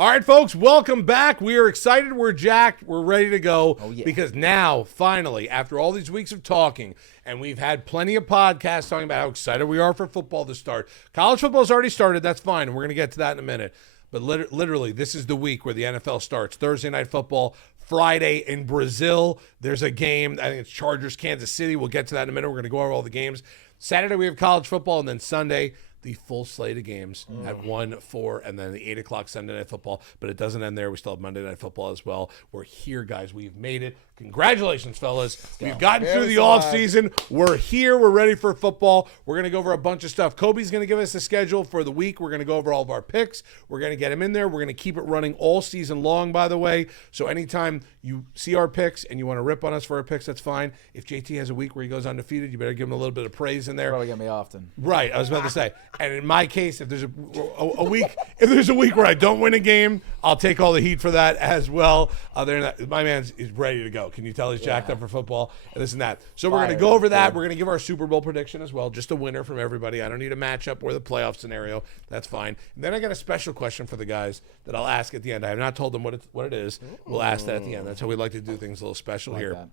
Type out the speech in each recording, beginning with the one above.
All right, folks, welcome back. We are excited. We're jacked. We're ready to go because now, finally, after all these weeks of talking, and we've had plenty of podcasts talking about how excited we are for football to start. College football's already started. That's fine, and we're going to get to that in a minute. But literally, this is the week where the NFL starts. Thursday Night Football, Friday in Brazil. There's a game. I think it's Chargers, Kansas City. We'll get to that in a minute. We're going to go over all the games. Saturday, we have college football, and then Sunday, the full slate of games at 1, 4, and then the 8 o'clock Sunday Night Football. But it doesn't end there. We still have Monday Night Football as well. We're here, guys. We've made it. Congratulations, fellas. We've gotten through the offseason. We're here. We're ready for football. We're going to go over a bunch of stuff. Kobe's going to give us a schedule for the week. We're going to go over all of our picks. We're going to get him in there. We're going to keep it running all season long, by the way. So anytime you see our picks and you want to rip on us for our picks, that's fine. If JT has a week where he goes undefeated, you better give him a little bit of praise in there. Probably get me often. Right, I was about to say. And in my case, if there's a week, where I don't win a game, I'll take all the heat for that as well. Other than that, my man is ready to go. Can you tell he's jacked up for football and this and that? So we're going to go over that. We're going to give our Super Bowl prediction as well, just a winner from everybody. I don't need a matchup or the playoff scenario. That's fine. And then I got a special question for the guys that I'll ask at the end. I have not told them what it is. We'll ask that at the end. That's how we like to do things a little special here. That.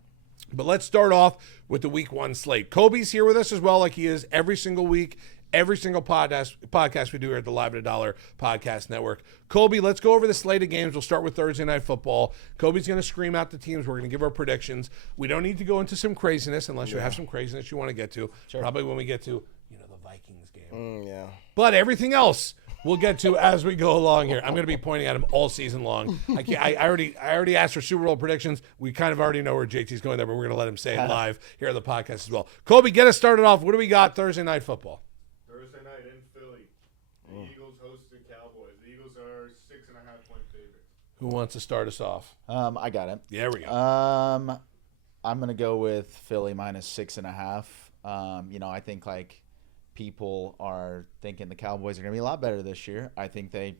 But let's start off with the week 1 slate. Kobe's here with us as well, like he is every single week. Every single podcast we do here at the Live at a Dollar Podcast Network. Kobe, let's go over the slate of games. We'll start with Thursday Night Football. Kobe's going to scream out the teams. We're going to give our predictions. We don't need to go into some craziness unless you have some craziness you want to get to. Sure. Probably when we get to, the Vikings game. But everything else we'll get to as we go along here. I'm going to be pointing at him all season long. I already asked for Super Bowl predictions. We kind of already know where JT's going there, but we're going to let him say it live here on the podcast as well. Kobe, get us started off. What do we got Thursday Night Football? Thursday night in Philly, the Eagles host the Cowboys. The Eagles are 6.5-point favorites. Who wants to start us off? I got it. There we go. I'm gonna go with Philly minus 6.5. I think people are thinking the Cowboys are gonna be a lot better this year. I think they're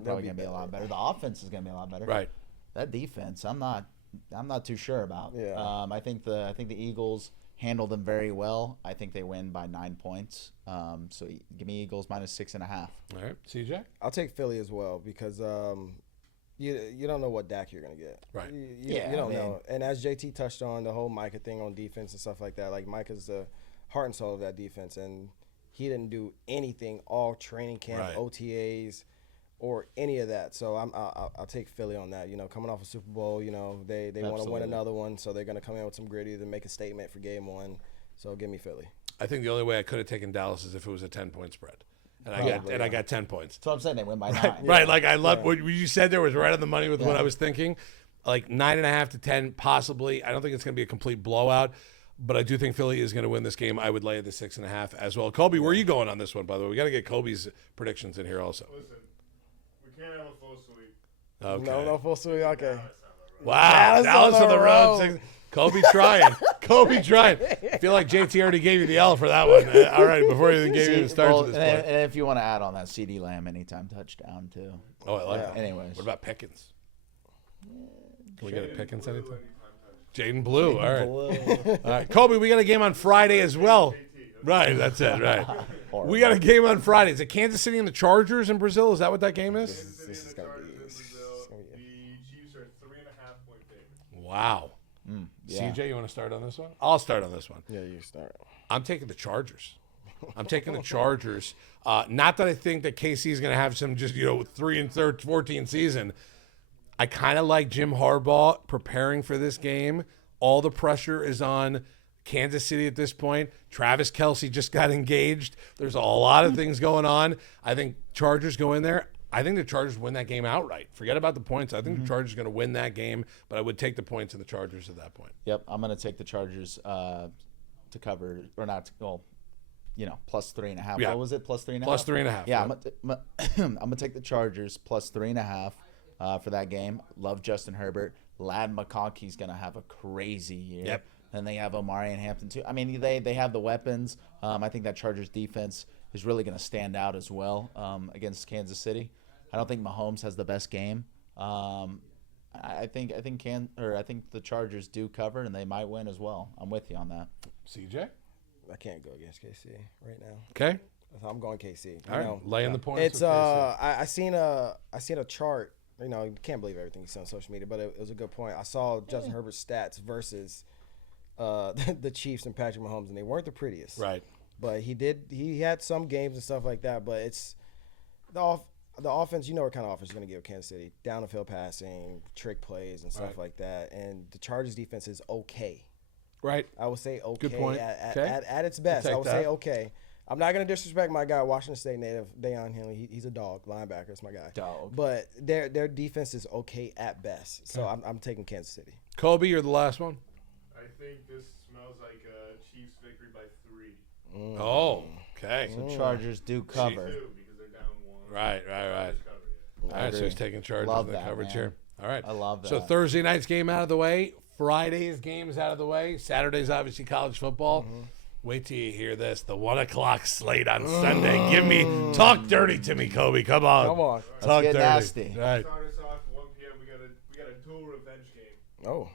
probably gonna be a lot better. The offense is gonna be a lot better. Right. That defense, I'm not too sure about. Yeah. I think the Eagles handle them very well. I think they win by 9 points. So give me Eagles minus 6.5. All right, CJ? I'll take Philly as well because you don't know what Dak you're going to get. Right. You don't know. And as JT touched on, the whole Micah thing on defense and stuff like that, Micah's the heart and soul of that defense. And he didn't do anything all training camp, Right. OTAs, or any of that. So I'll take Philly on that. Coming off a Super Bowl, they want to win another one, so they're going to come in with some gritty to make a statement for game 1. So give me Philly. I think the only way I could have taken Dallas is if it was a 10-point spread. And I got 10 points. That's what I'm saying. They win by 9. Right. I love what you said there was right on the money with what I was thinking. 9.5 to 10, possibly. I don't think it's going to be a complete blowout, but I do think Philly is going to win this game. I would lay the 6.5 as well. Kobe, where are you going on this one, by the way? We got to get Kobe's predictions in here also. Listen, we can't have a full sweep. Okay. No full sweep. Okay. Wow. Dallas on the road. road. Kobe trying. Kobe trying. I feel like JT already gave you the L for that one. All right, before he even gave you the start to this point. And if you want to add on that, CD Lamb anytime touchdown too. Oh, I like that. Anyways. What about Pickens? Can we get a Pickens anytime? Jaden Blue. All right. All right. Kobe, we got a game on Friday as well. Right, that's it. Right. We got a game on Friday. Is it Kansas City and the Chargers in Brazil? Is that what that game is? This is going to be. The Chiefs are 3.5-point favorites. Wow. Yeah. CJ, you want to start on this one? I'll start on this one. Yeah, you start. I'm taking the Chargers. I'm taking the Chargers. Not that I think that KC is going to have some just 3-14 season. I kind of like Jim Harbaugh preparing for this game. All the pressure is on Kansas City at this point. Travis Kelce just got engaged. There's a lot of things going on. I think Chargers go in there. I think the Chargers win that game outright. Forget about the points. I think the Chargers are going to win that game, but I would take the points in the Chargers at that point. Yep, I'm going to take the Chargers to cover, or not, plus 3.5. Yeah. What was it, plus 3.5? Plus 3.5. Yeah, I'm going to take the Chargers plus 3.5 for that game. Love Justin Herbert. Lad McConkey's going to have a crazy year. Yep. And they have Omari and Hampton too. I mean, they have the weapons. I think that Chargers defense is really going to stand out as well against Kansas City. I don't think Mahomes has the best game. I think the Chargers do cover and they might win as well. I'm with you on that. CJ? I can't go against KC right now. Okay. I'm going KC. All right, laying the points. It's with KC. I seen a chart. You know, you can't believe everything you see on social media, but it was a good point. I saw Justin Herbert's stats versus the Chiefs and Patrick Mahomes, and they weren't the prettiest. Right. But he had some games and stuff like that. But it's the offense. You know what kind of offense is going to give Kansas City: down the field passing, trick plays, and stuff like that. And the Chargers defense is okay. Right. I would say okay. Good point. At its best, I would say okay. I'm not going to disrespect my guy, Washington State native, Deion Henley. He's a dog, linebacker. It's my guy. Dog. But their defense is okay at best. So I'm taking Kansas City. Kobe, you're the last one. I think this smells like a Chiefs victory by 3. Oh, okay. So Chargers do cover. 2 because they're down 1. Right. Chargers cover, yeah. All right, so he's taking charge Love of the that, coverage man. here. All right. I love that. So Thursday night's game out of the way. Friday's game's out of the way. Saturday's obviously college football. Wait till you hear this. The 1 o'clock slate on Sunday. Talk dirty to me, Kobe. Come on. Come on. Talk get dirty. nasty. Right. Start us off 1 p.m. We got a dual revenge game. Oh.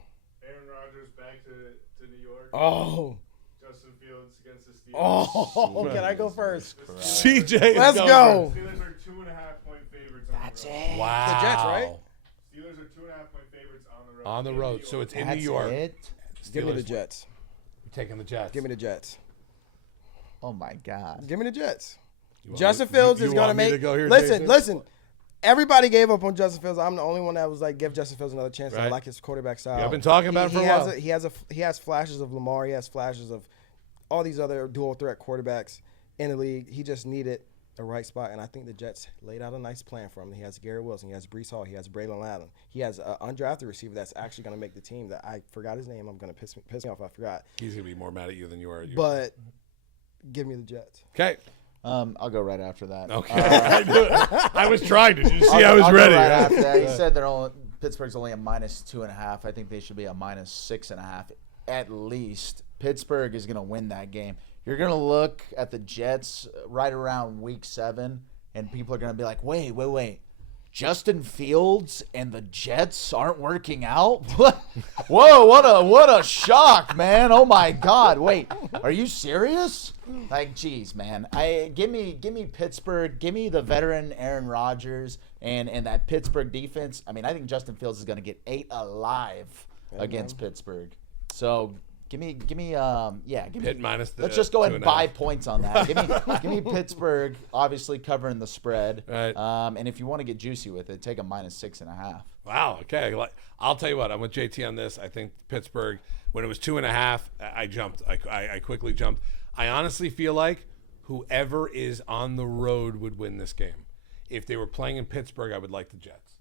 Aaron Rodgers back to New York. Oh. Justin Fields against the Steelers. Oh. Can I go first? CJ. Let's go. Steelers are 2.5-point favorites on That's the road. it. Wow. The Jets, right? Steelers are 2.5-point favorites on the road. On the In road. New So York. it's in That's New York. it. Give me the Steelers Jets. taking the Jets. Give me the Jets. Oh my God. Give me the Jets. You want Justin me- Fields you is going to want me make. go here, Listen. Jason? Everybody gave up on Justin Fields. I'm the only one that was like, give Justin Fields another chance. I Right. like his quarterback style. Yeah, I've been talking about it for a while. He has flashes of Lamar. He has flashes of all these other dual threat quarterbacks in the league. He just needed the right spot, and I think the Jets laid out a nice plan for him. He has Garrett Wilson. He has Breece Hall. He has Braylon Allen. He has an undrafted receiver that's actually going to make the team. That I forgot his name. I'm going to piss me off. I forgot. He's going to be more mad at you than you are. But give me the Jets. Okay. I'll go right after that. Okay. I knew it. I was trying. Did you see I I'll was go ready? right after that. You said Pittsburgh's only a -2.5. I think they should be a -6.5 at least. Pittsburgh is going to win that game. You're going to look at the Jets right around week 7, and people are going to be like, wait. Justin Fields and the Jets aren't working out? Whoa, what a shock, man. Oh my God. Wait, are you serious? Like, geez, man. Give me Pittsburgh, give me the veteran Aaron Rodgers and that Pittsburgh defense. I mean, I think Justin Fields is gonna get 8 alive against Pittsburgh. So give me Pitt minus the let's just go ahead and 2.5. buy points on that. Give me Pittsburgh, obviously covering the spread. Right. And if you want to get juicy with it, take a -6.5. Wow. Okay. I'll tell you what. I'm with JT on this. I think Pittsburgh, when it was 2.5, I jumped. I quickly jumped. I honestly feel like whoever is on the road would win this game. If they were playing in Pittsburgh, I would like the Jets.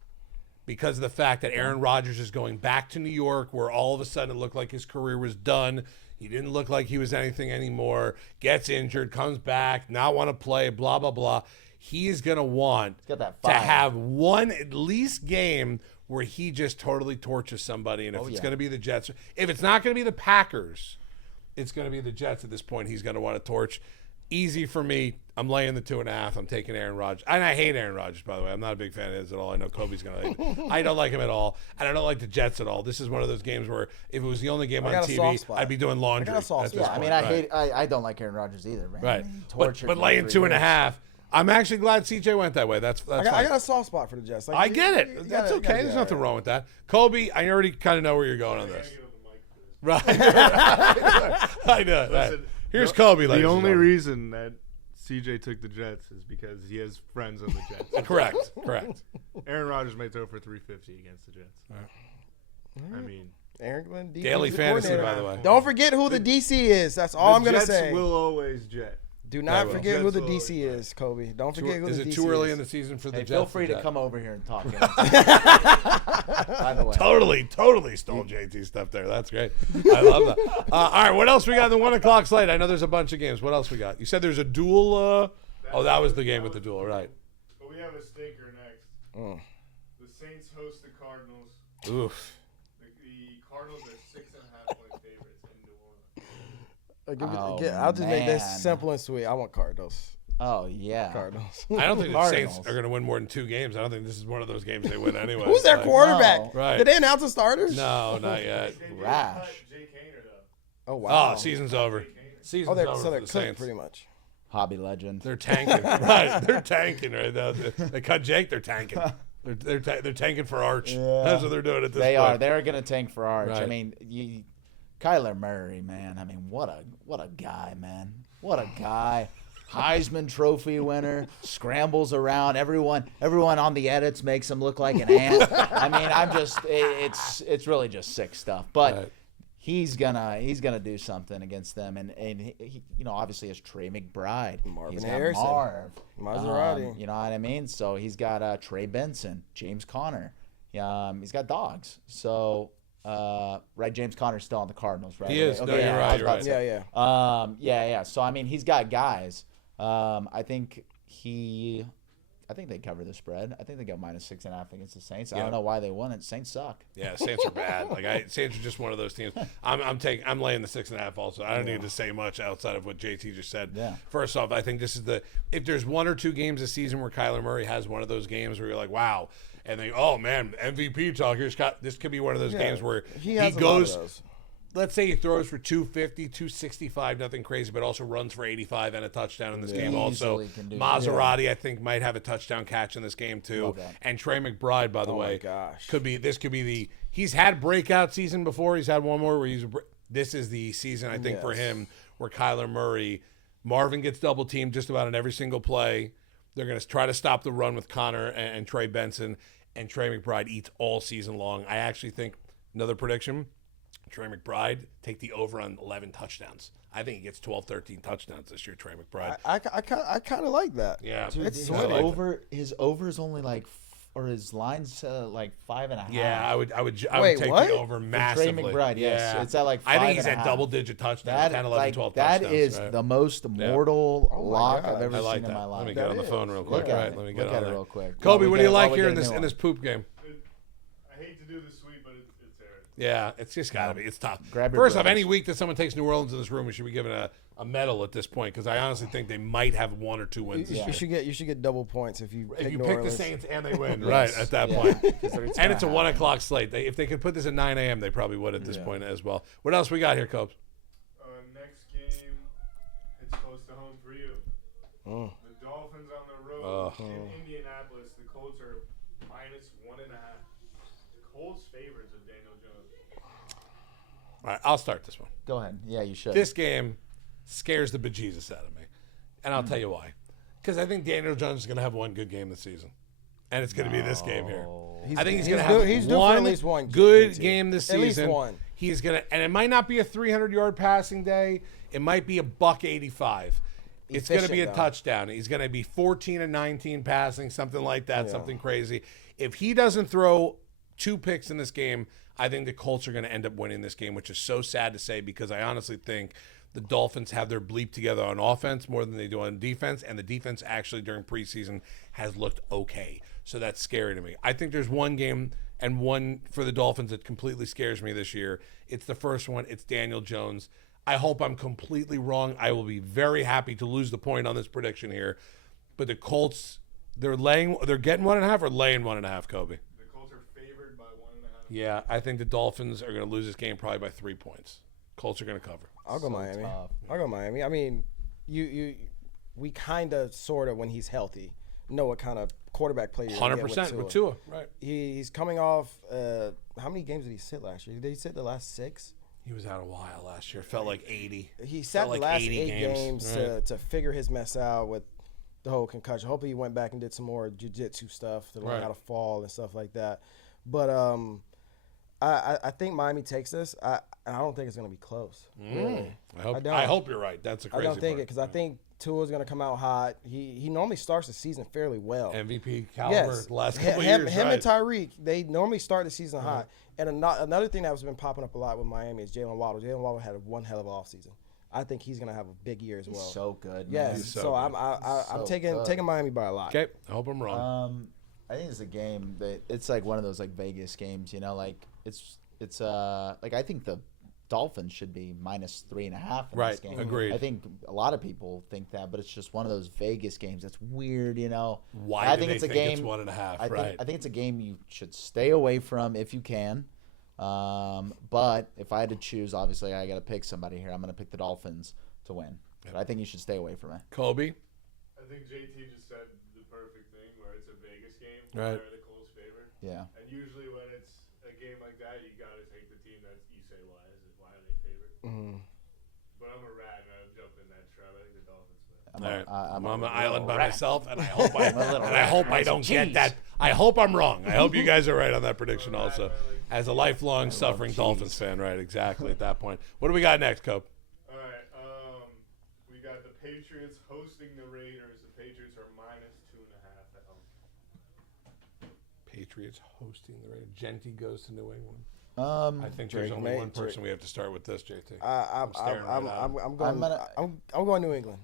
Because of the fact that Aaron Rodgers is going back to New York, where all of a sudden it looked like his career was done. He didn't look like he was anything anymore. Gets injured, comes back, not want to play, blah, blah, blah. He is going to want got that to fire. have one at least game where he just totally torches somebody. And if it's yeah. going to be the Jets, if it's not going to be the Packers, it's going to be the Jets at this point. He's going to want to torch. Easy for me. I'm laying the 2.5. I'm taking Aaron Rodgers. And I hate Aaron Rodgers, by the way. I'm not a big fan of his at all. I know Kobe's going to like him. I don't like him at all. And I don't like the Jets at all. This is one of those games where if it was the only game on got a soft TV, spot. I'd be doing laundry. I got a soft at this spot. Yeah, I point. mean, Right. I don't like Aaron Rodgers either, man. Right. Tortured But for laying 3 years. 2.5, I'm actually glad CJ went that way. That's I fine. got a soft spot for the Jets. Like, I you- get you it. gotta- That's you okay. gotta do There's that, nothing right? wrong with that. Kobe, I already kind of know where you're going on I this. gotta give him the mic for this. Right. I know. Right. Listen, Here's Kobe. ladies The and only gentlemen. reason that CJ took the Jets is because he has friends on the Jets. Correct. Aaron Rodgers may throw for 350 against the Jets. I mean, Aaron Glenn, Daily defensive fantasy, coordinator. by the way. Don't forget who the DC is. That's all I'm the gonna Jets say. will always jet. Do not will. forget who the Jets will DC always is, Kobe. Don't forget who Is the it DC too early is. in the season for the Hey, Jets? feel free to jet? come over here and talk. By the way. Totally stole JT stuff there. That's great. I love that. All right, what else we got in the 1 o'clock slate? I know there's a bunch of games. What else we got? You said there's a duel. Oh, that was the game with the duel, right? But we have a stinker next. The Saints host the Cardinals. Oof. The Cardinals are 6.5-point favorites in New Orleans. I'll just make this man. simple and sweet. I want Cardinals. Oh, yeah. Cardinals. I don't think the Saints Cardinals. are going to win more than 2 games. I don't think this is one of those games they win anyway. Who's their Like, quarterback? Right. Did they announce the starters? No, not yet. They did Rash. cut Jay Kaner, though. Oh wow. Oh, season's over. Season's Oh, they're over so for they're the cooked Saints. pretty much. Hobby legend. They're tanking, right? They're tanking right now. They cut Jake. They're tanking. They're tanking for Arch. That's what they're doing at this They point. are. They're going to tank for Arch. Right. I mean, Kyler Murray, man. I mean, what a guy, man. What a guy. Heisman Trophy winner, scrambles around. Everyone on the edits makes him look like an ant. I mean, it's really just sick stuff. But Right. he's gonna do something against them, and he obviously has Trey McBride, Marvin he's got Harrison. Marv, Maserati. you know what I mean? So he's got Trey Benson, James Conner. He's got dogs. So right, James Conner's still on the Cardinals, right? He is. Okay, No, you're I right. was You're about right. to say. Yeah. So I mean, he's got guys. I think they cover the spread. I think they got -6.5 against the Saints. I Yeah. don't know why they won it. Saints suck. Yeah, Saints are bad. Saints are just one of those teams. I'm laying the 6.5 also. I don't need to say much outside of what JT just said. Yeah. First off, I think this is if there's one or two games this season where Kyler Murray has one of those games where you're like, wow, and then oh man, MVP talk. This could be one of those games where he has a lot of goes. those. Let's say he throws for 250, 265, nothing crazy, but also runs for 85 and a touchdown in this game. Also, Easily can do that. Maserati, I think, might have a touchdown catch in this game too. Love that. And Trey McBride, by the Oh my way, gosh. could be he's had breakout season before. He's had one more where this is the season I think for Yes. him where Kyler Murray, Marvin gets double teamed just about in every single play. They're going to try to stop the run with Connor and Trey Benson, and Trey McBride eats all season long. I actually think another prediction. Trey McBride, take the over on 11 touchdowns. I think he gets 12, 13 touchdowns this year, Trey McBride. I kind of like that. Yeah. It's His sweaty. over is only like, or his line's like 5.5. Yeah, I would Wait, take what? the over Trey massively. McBride, yes. Yeah. It's at like I think he's 5.5. at double-digit touchdowns, That, 10, 11, 12 that touchdowns. is right? the most mortal my lock God. I've ever I like seen that. in my life. Let me get on the phone real quick. Look at Right, it. let me get Look on at it there. real quick. Kobe, While what we do you get- like while we here get in a this new in this one. poop game? I hate to do the sweep, but it's there. Yeah, it's just got to be. It's tough. Grab your First off, brothers. any week that someone takes New Orleans in this room, we should be given a medal at this point because I honestly think they might have one or two wins. You this year. should get double points if you If pick you New pick Orleans. the Saints and they win, right at that Yeah. point. 'Cause it's And it's a gonna 1 happen. o'clock slate. If they could put this at 9 a.m., they probably would at this point as well. What else we got here, Cobes? Next game, it's close to home for you. The Dolphins on the road in Indianapolis. The Colts are -1.5. The Colts favorites of Daniel Jones. All right, I'll start this one. Go ahead. Yeah, you should. This game scares the bejesus out of me, and I'll tell you why. Because I think Daniel Jones is going to have one good game this season, and it's going to be this game here. I think he's going to have he's due for one at least one good GT. game this At season. least one. He's going to, and it might not be a 300-yard passing day. It might be a $185. It's going to be a Efficient, though. touchdown. He's going to be 14 and 19 passing, something like that, something crazy. If he doesn't throw 2 picks in this game, I think the Colts are going to end up winning this game, which is so sad to say because I honestly think the Dolphins have their bleep together on offense more than they do on defense, and the defense actually during preseason has looked okay. So that's scary to me. I think there's one game and one for the Dolphins that completely scares me this year. It's the first one. It's Daniel Jones. I hope I'm completely wrong. I will be very happy to lose the point on this prediction here. But the Colts, they're getting 1.5 or laying 1.5, Kobe? The Colts are favored by 1.5. Yeah, I think the Dolphins are going to lose this game probably by 3 points. Colts are going to cover. I'll go Miami. tough. I'll go Miami. I mean, we kind of, sort of, when he's healthy, know what kind of quarterback player you're gonna get 100% with Tua. Right. He's coming off. How many games did he sit last year? Did he sit the last 6? He was out a while last year. Felt like 80. He sat Felt the like last 80 8 games. games Right. to figure his mess out with the whole concussion. Hopefully, he went back and did some more jiu-jitsu stuff to learn Right. how to fall and stuff like that. But I think Miami takes this. I don't think it's going to be close. Really. I hope you're right. That's a I crazy don't think part. it because I think Tua's going to come out hot. He normally starts the season fairly well. MVP caliber Yes, the last couple him, years. him right. and Tyreek, they normally start the season hot. And another thing that's been popping up a lot with Miami is Jalen Waddle. Jalen Waddle had one hell of an offseason. I think he's going to have a big year as well. So good. Man. Yes, He's so so good. I'm So taking good. Miami by a lot. Okay, I hope I'm wrong. I think it's a game that it's like one of those like Vegas games, you know, like it's like I think the Dolphins should be -3.5 in Right, this game. agreed. I think a lot of people think that, but it's just one of those Vegas games that's weird, you know. Why I do think they it's a think game. it's 1.5? I Right. think it's a game you should stay away from if you can. But if I had to choose, obviously I got to pick somebody here. I'm going to pick the Dolphins to win. But I think you should stay away from it. Kobe? I think JT just said the perfect thing where it's a Vegas game. Right. Where the Colts favor. Yeah. And usually when it's a game like that, you got to take the team that you say why are they favored. Mm-hmm. But I'm a rat and I'll jump in that trap. I think the Dolphins win. All right. I'm on a an island by rat. myself, and I hope I rat. don't get that. I hope I'm wrong. I hope you guys are right on that prediction also. As a lifelong suffering Dolphins fan, right? Exactly at that point. What do we got next, Cope? All right. We got the Patriots hosting the Raiders. The Patriots are -2.5 at home. Patriots hosting the Raiders. Genty goes to New England. I think Drake there's only May- one person we have to start with this, JT. I'm going New England.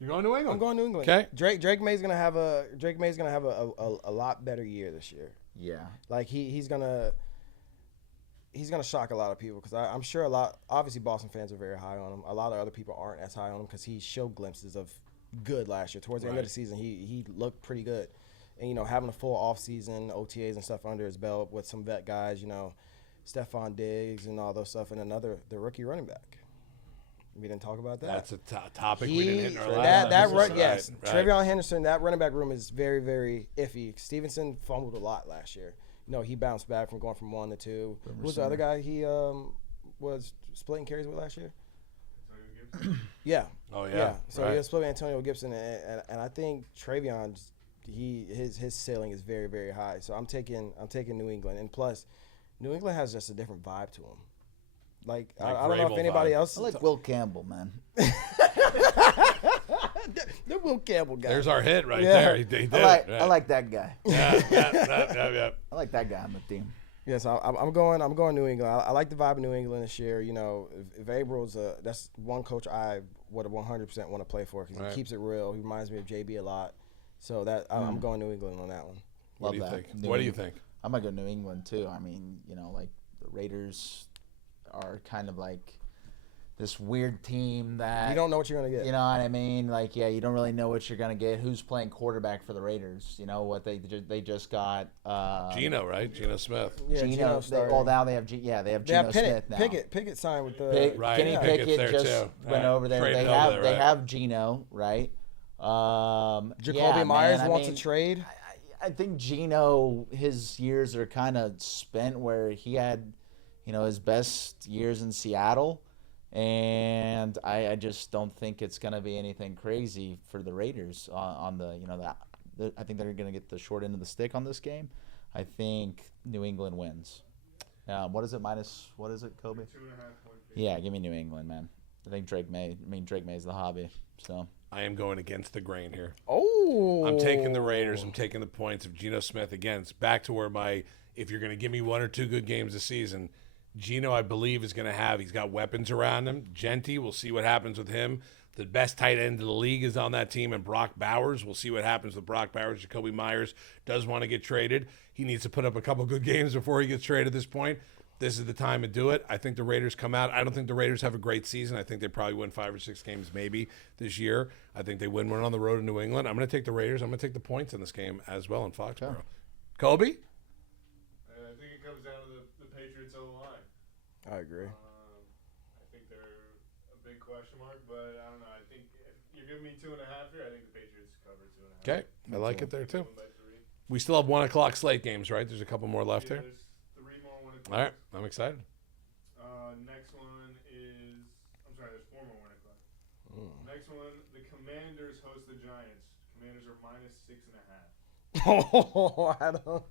You're going to New England? I'm going New England. Okay. Drake May's gonna have a lot better year this year. Yeah. Like he's gonna shock a lot of people because I'm sure obviously Boston fans are very high on him. A lot of other people aren't as high on him because he showed glimpses of good last year. Towards the end of the season, he looked pretty good, and having a full off season, OTAs and stuff under his belt with some vet guys, Stephon Diggs and all those stuff, and the rookie running back. We didn't talk about that. That's a topic we didn't hit in our last episode. Yes, Right. Travion Henderson, that running back room is very, very iffy. Stevenson fumbled a lot last year. He bounced back from going from 1 to 2. Who was the other guy he was splitting carries with last year? Yeah. Oh, yeah. So he was splitting Antonio Gibson, and I think Travion, his ceiling is very, very high. So I'm taking New England, and plus, New England has just a different vibe to them. I don't know if anybody else. I like Will Campbell, man. The Will Campbell guy. There's our hit right Yeah. there. He did I it. like that guy. Yeah. I like that guy on the team. Yes, I'm going New England. I like the vibe of New England this year. If Abrams, that's one coach I would 100% want to play for because he keeps it real. He reminds me of JB a lot. So I'm going New England on that one. What do you Love think? that. What do you think? I'm gonna go New England too. I mean, like the Raiders are kind of like this weird team that You don't know what you're gonna get. You know what I mean? You don't really know what you're gonna get. Who's playing quarterback for the Raiders? What they just got. Geno, right? Geno Smith. Yeah, Geno. Now they have Geno Smith now. Pickett signed with the Right, Kenny Pickett's Pickett there just too. went over there. Traded They over have there, they right. have Geno, right? Jacoby Myers wants to to trade. I think Geno, his years are kind of spent where he had, his best years in Seattle, and I just don't think it's going to be anything crazy for the Raiders on the, I think they're going to get the short end of the stick on this game. I think New England wins. What is it, Kobe? 2.5 point. Yeah, give me New England, man. I think Drake May's the hobby, so. I am going against the grain here. Oh, I'm taking the Raiders. I'm taking the points of Geno Smith. Again, it's back to where if you're going to give me 1 or 2 good games this season, Geno, I believe, is going to he's got weapons around him. Genty, we'll see what happens with him. The best tight end of the league is on that team, and Brock Bowers. We'll see what happens with Brock Bowers. Jacoby Myers does want to get traded. He needs to put up a couple good games before he gets traded at this point. This is the time to do it. I think the Raiders come out. I don't think the Raiders have a great season. I think they probably win 5 or 6 games maybe this year. I think they win one on the road in New England. I'm going to take the Raiders. I'm going to take the points in this game as well in Foxborough. Kobe? I think it comes down to the Patriots O-line. I agree. I think they're a big question mark, but I don't know. I think if you're giving me 2.5 here, I think the Patriots cover 2.5. Okay. I like it there too. Win by 3. We still have 1 o'clock slate games, right? There's a couple more left Yeah, here. there's 3 more 1 o'clock. All right. I'm excited. Next one is there's 4 more 1 o'clock. Next one, the Commanders host the Giants. Commanders are -6.5. Oh, I don't.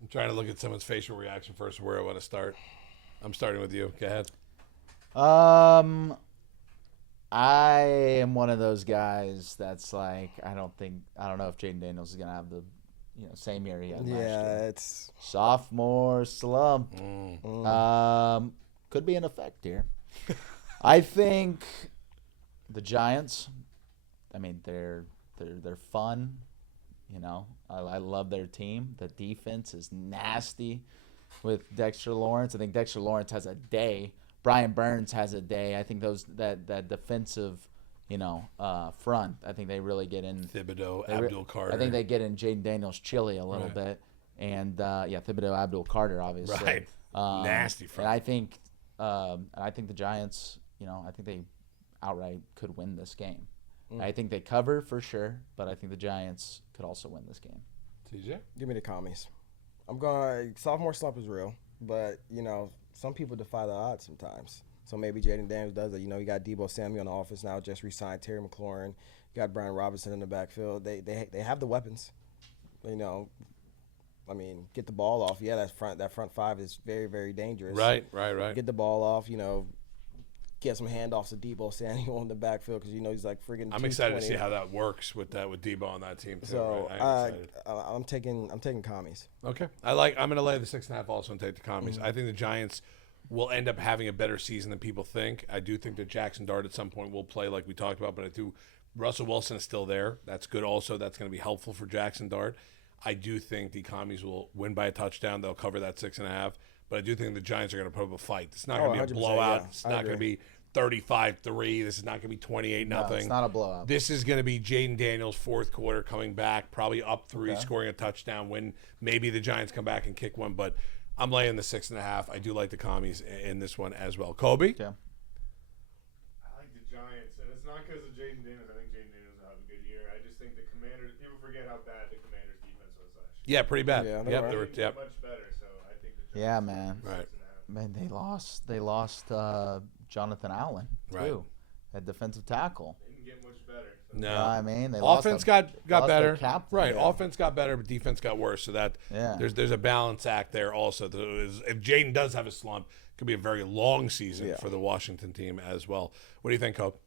I'm trying to look at someone's facial reaction first where I want to start. I'm starting with you. Go ahead. I am one of those guys that's like, I don't know if Jaden Daniels is gonna have the same year he had last year. Yeah, it's Sophomore slump. Could be an effect here. I think the Giants, I mean, they're fun. I love their team. The defense is nasty with Dexter Lawrence. I think Dexter Lawrence has a day. Brian Burns has a day. I think that defensive, front. I think they really get in. Thibodeau, Abdul Carter. I think they get in Jaden Daniels' chili a little bit, and Thibodeau, Abdul Carter, obviously. Right. Nasty front. And I think the Giants. I think outright could win this game. I think they cover for sure, but I think the Giants could also win this game. TJ? Give me the commies. I'm going. Sophomore slump is real, but some people defy the odds sometimes. So maybe Jaden Daniels does it. You got Deebo Samuel on the offense now, just re-signed Terry McLaurin. You got Brian Robinson in the backfield. They have the weapons. Get the ball off. Yeah, that front five is very, very dangerous. Right. Get the ball off. Get some handoffs to Deebo Samuel in the backfield because he's like friggin' I'm excited to see how that works with Deebo on that team too. So right? I'm taking commies. Okay, I'm going to lay the 6.5 also and take the commies. I think the Giants will end up having a better season than people think. I do think that Jackson Dart at some point will play like we talked about, but I do. Russell Wilson is still there. That's good. Also, that's going to be helpful for Jackson Dart. I do think the commies will win by a touchdown. They'll cover that 6.5. But I do think the Giants are going to put up a fight. It's not going to be a blowout. Yeah, it's not going to be 35-3. This is not going to be 28-0. No, it's not a blowout. This is going to be Jaden Daniels' fourth quarter coming back, probably up 3, scoring a touchdown. When maybe the Giants come back and kick one. But I'm laying the 6.5. I do like the commies in this one as well. Kobe? Yeah. I like the Giants, and it's not because of Jaden Daniels. I think Jaden Daniels will have a good year. I just think the Commanders. People forget how bad the Commanders' defense was last year. Yeah, pretty bad. Yeah, Yep, they they were. were, yep. Much better. So I think the Giants Yeah, man. Right. Man, they lost Jonathan Allen too, Right. at defensive tackle. They didn't get much better. So No. You know what I mean, they Offense lost got lost their better. captain. Right. Yeah. Offense got better, but defense got worse. So that Yeah. there's a balance act there also. If Jaden does have a slump, it could be a very long season for the Washington team as well. What do you think, Cope?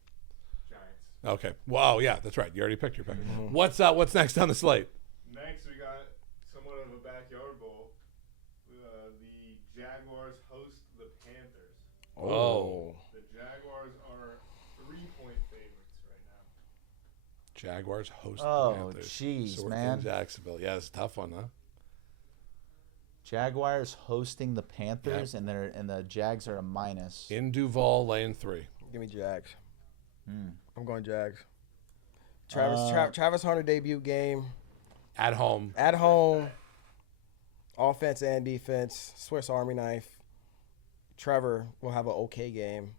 Giants. Okay. Wow, yeah, that's right. You already picked your pick. What's next on the slate? Next, we got somewhat of a backyard bowl. The Jaguars host the Panthers. Oh. The Jaguars are 3-point favorites right now. Jaguars host Oh, the Panthers. jeez, So we're man. in Jacksonville. Yeah, it's a tough one, huh? Jaguars hosting the Panthers, and the Jags are a minus. In Duval, laying 3. Give me Jags. I'm going Jags. Travis Hunter debut game At home. at home. Offense and defense. Swiss Army knife. Trevor will have an okay game.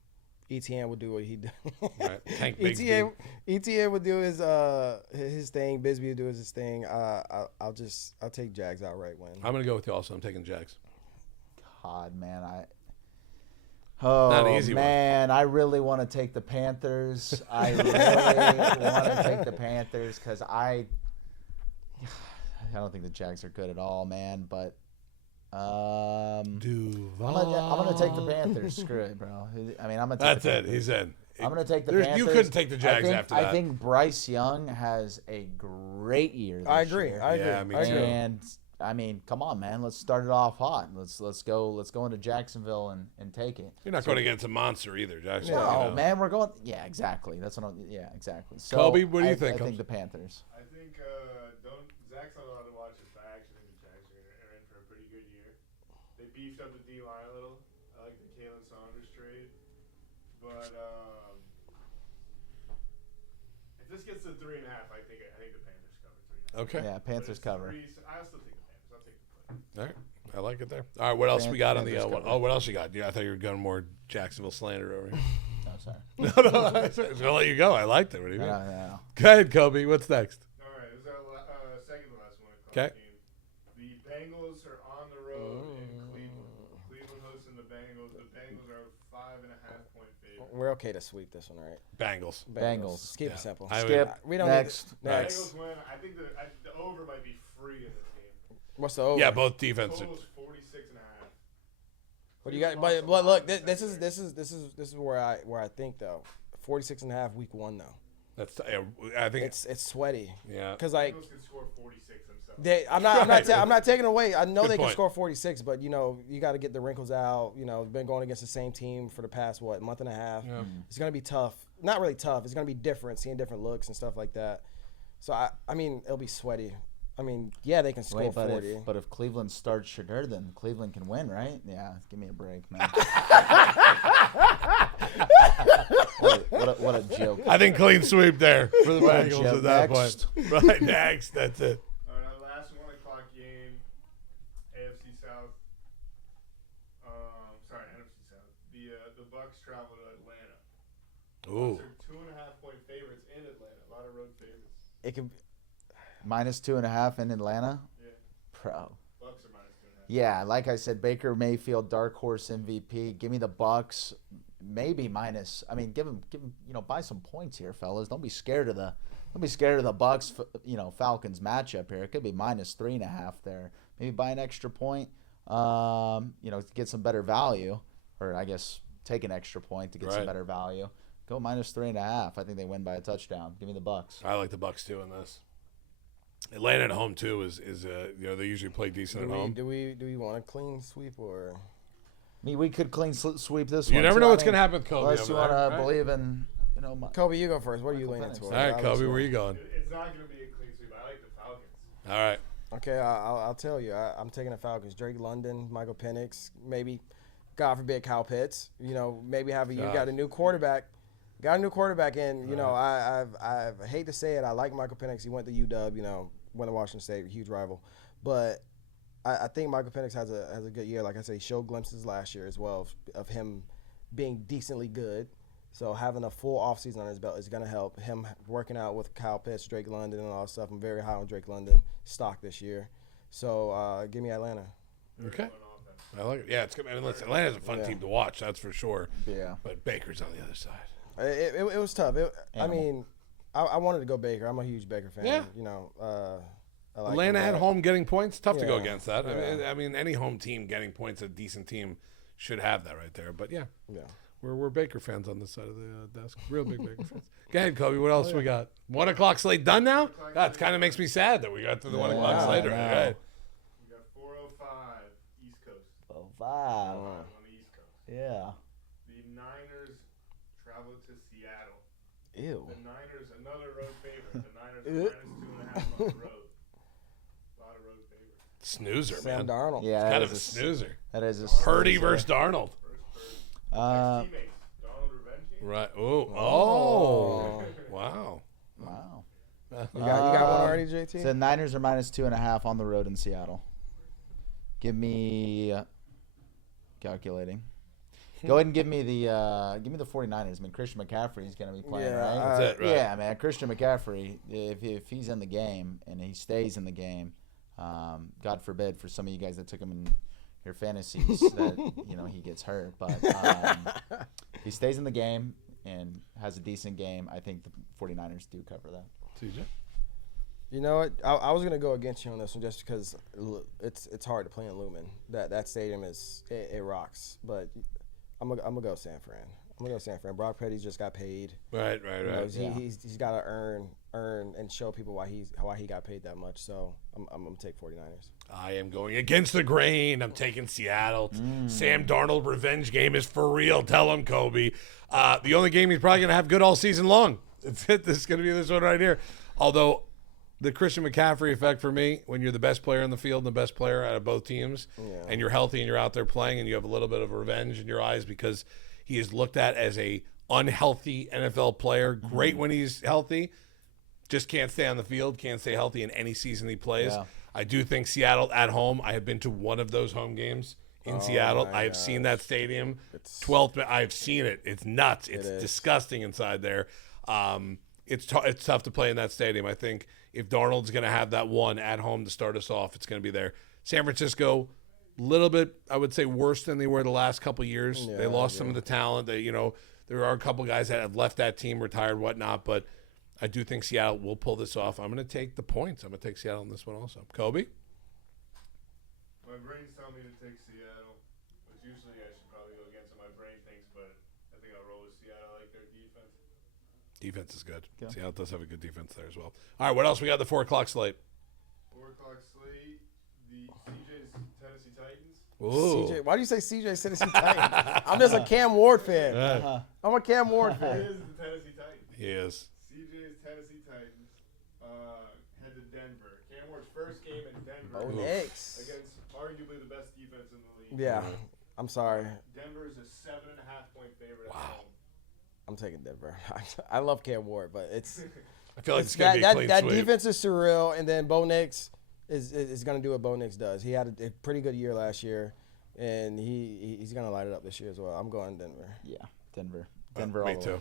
ETN will do what he does. Right. Tank Bigsby. ETN will do his thing. Bisbee will do his thing. I'll take Jags outright win. I'm going to go with you also. I'm taking Jags. God, man, Not an easy one. man, I really want to take the Panthers. I really want to take the Panthers because I don't think the Jags are good at all, man. But Duval. I'm gonna take the Panthers. Screw it, bro. I mean, I'm gonna. Take That's the it. Panthers. He's in. I'm gonna take the There's- Panthers. you couldn't take the Jags after that. I think Bryce Young has a great year. This I agree. year. I agree. Yeah, me I too. agree. And I mean, come on, man. Let's start it off hot. Let's go into Jacksonville and take it. You're not going again's a monster either, Jackson. No, man, we're going. Yeah, exactly. That's what I'm. Yeah, exactly. So Kobe, what do you think, I think Coach? the Panthers. I think Zach's not allowed to watch this, but I actually think the Jags are in for a pretty good year. They beefed up the D-line a little. I like the Kalen Saunders trade. But if this gets to 3.5, I think the Panthers cover 3.5. Okay. Yeah, Panthers cover. I still take the Panthers. I'll take the play. All right. I like it there. All right. What else we got on the? Panthers cover. What else you got? Yeah, I thought you were going more Jacksonville slander over here. No, sorry. no. I was going to let you go. I liked it. What do you mean? No. Go ahead, Kobe. What's next? All right, this is our second to last one. Okay. The Bengals are on the road in Cleveland. Cleveland hosting the Bengals. The Bengals are 5.5-point favorites. We're okay to sweep this one, right? Bengals. Bengals. Keep Yeah. it simple. I would- Skip. We don't Next. Need, next. Bengals win. I think the over might be free in this game. What's the over? Yeah, both defense. Total's 46.5. What do you got? But look, this is where I think though. 46.5 week 1 though. That's. I think It's sweaty. Yeah. Because like Bengals can score 46 themselves. I'm not taking away. I know Good they can point. score 46, but you got to get the wrinkles out. Been going against the same team for the past month and a half. Yeah. It's gonna be tough. Not really tough. It's gonna be different, seeing different looks and stuff like that. So I mean, it'll be sweaty. I mean, yeah, they can score Wait, 40. but if Cleveland starts Shadur, then Cleveland can win, right? Yeah, give me a break, man. what a joke. I think clean sweep there for the What a Bengals joke. at that Next. point. Right next. That's it. All right, our last 1 o'clock game, AFC South. NFC South. The Bucks travel to Atlanta. Ooh. Bucks are 2.5-point favorites in Atlanta. A lot of road favorites. It can. -2.5 in Atlanta. Yeah. Bro. Bucks are -2.5. Yeah, like I said, Baker Mayfield, dark horse MVP. Give me the Bucks. Maybe minus. I mean, give him. Buy some points here, fellas. Don't be scared of the Bucks. Falcons matchup here. It could be -3.5 there. Maybe buy an extra point. To get some better value, or I guess take an extra point to get some better value. Go -3.5. I think they win by a touchdown. Give me the Bucks. I like the Bucks too in this. Atlanta at home too is they usually play decent at home. Do we want a clean sweep or? I mean, we could clean sweep this You one. never too. know what's I going mean, to happen with Kobe. Unless you over want there, to right? believe in, Kobe, you go first. What are you leaning Penix. towards? All right, Kobe, where you going? It's not going to be a clean sweep. I like the Falcons. All right. Okay, I'll tell you. I'm taking the Falcons. Drake London, Michael Penix, maybe, God forbid, Kyle Pitts. Maybe have a year. Got a new quarterback. In. I hate to say it. I like Michael Penix. He went to UW. Went to Washington State, huge rival. But I think Michael Penix has a good year. Like I say, he showed glimpses last year as well of him being decently good. So having a full offseason on his belt is going to help him working out with Kyle Pitts, Drake London, and all that stuff. I'm very high on Drake London stock this year. So give me Atlanta. Okay. I like it. Yeah, it's good. I mean, listen, Atlanta's a fun team to watch, that's for sure. Yeah. But Baker's on the other side. It was tough. I wanted to go Baker. I'm a huge Baker fan. Yeah. I like Atlanta him, at home getting points, tough to go Yeah. against that. Yeah. I mean, any home team getting points, a decent team should have that right there. But yeah, Yeah. we're Baker fans on this side of the desk. Real big Baker fans. Go ahead, Kobe. What else we got? 1 o'clock slate done now? That kind of makes me sad that we got to the 1 o'clock Yeah, slate. I Right? know. Right. We got 4:05 East Coast. Oh, 5 wow. on the East Coast. Yeah. The Niners travel to Seattle. Ew. The Niners, another road favorite. The Niners are -2.5 on the road. A lot of road favorites. Snoozer, Sam man. Darnold. Yeah. Kind that of a is snoozer. That is a Purdy snoozer. versus Darnold. First Uh, teammates. Donald revenge game. Right. Oh. Wow. Wow. You got one already, So JT? the Niners are -2.5 on the road in Seattle. Give me calculating. Go ahead and give me the 49ers. I mean, Christian McCaffrey's going to be playing, Yeah, right? That's it, right? Yeah, man. Christian McCaffrey, if he's in the game and he stays in the game, God forbid for some of you guys that took him in your fantasies that he gets hurt, but if he stays in the game and has a decent game, I think the 49ers do cover that. TJ? You know what? I was gonna go against you on this one just because it's hard to play in Lumen. That stadium it rocks. But I'm gonna go San Fran. I'm gonna go San Fran. Brock Purdy's just got paid. Right. He's got to earn and show people why he got paid that much. So I'm gonna take 49ers. I am going against the grain. I'm taking Seattle. Sam Darnold revenge game is for real. Tell him, Kobe. The only game he's probably going to have good all season long. That's it. This is going to be this one right here. Although the Christian McCaffrey effect for me, when you're the best player in the field and the best player out of both teams, and you're healthy and you're out there playing and you have a little bit of revenge in your eyes because he is looked at as a unhealthy NFL player. Great when he's healthy. Just can't stay on the field, can't stay healthy in any season he plays. Yeah. I do think Seattle at home, I have been to one of those home games in Seattle. I have seen that stadium. 12th, I've seen it. It's nuts. It's disgusting inside there. It's tough to play in that stadium. I think if Darnold's going to have that one at home to start us off, it's going to be there. San Francisco, a little bit, I would say, worse than they were the last couple years. They lost some of the talent. There are a couple guys that have left that team, retired, whatnot, but I do think Seattle will pull this off. I'm going to take the points. I'm going to take Seattle in this one also. Kobe? My brain's telling me to take Seattle, which usually I should probably go against what my brain thinks, but I think I'll roll with Seattle. I like their defense. Defense is good. Okay. Seattle does have a good defense there as well. All right, what else we got? The 4 o'clock slate. 4 o'clock slate, the CJ's Tennessee Titans. Ooh. CJ, why do you say CJ Tennessee Titans? I'm just a Cam Ward fan. I'm a Cam Ward It fan. is the Tennessee Titans. He is. CJ's Tennessee Titans head to Denver. Cam Ward's first game in Denver Oh, Knicks. against arguably the best defense in the league. Yeah, I'm sorry. Denver is a 7.5-point favorite at home. I'm taking Denver. I love Cam Ward, but it's I feel like it's going to be a clean that sweep. defense is surreal, and then Bo Nix is going to do what Bo Nix does. He had a pretty good year last year, and he's going to light it up this year as well. I'm going Denver. Yeah, Denver all Me the too. way.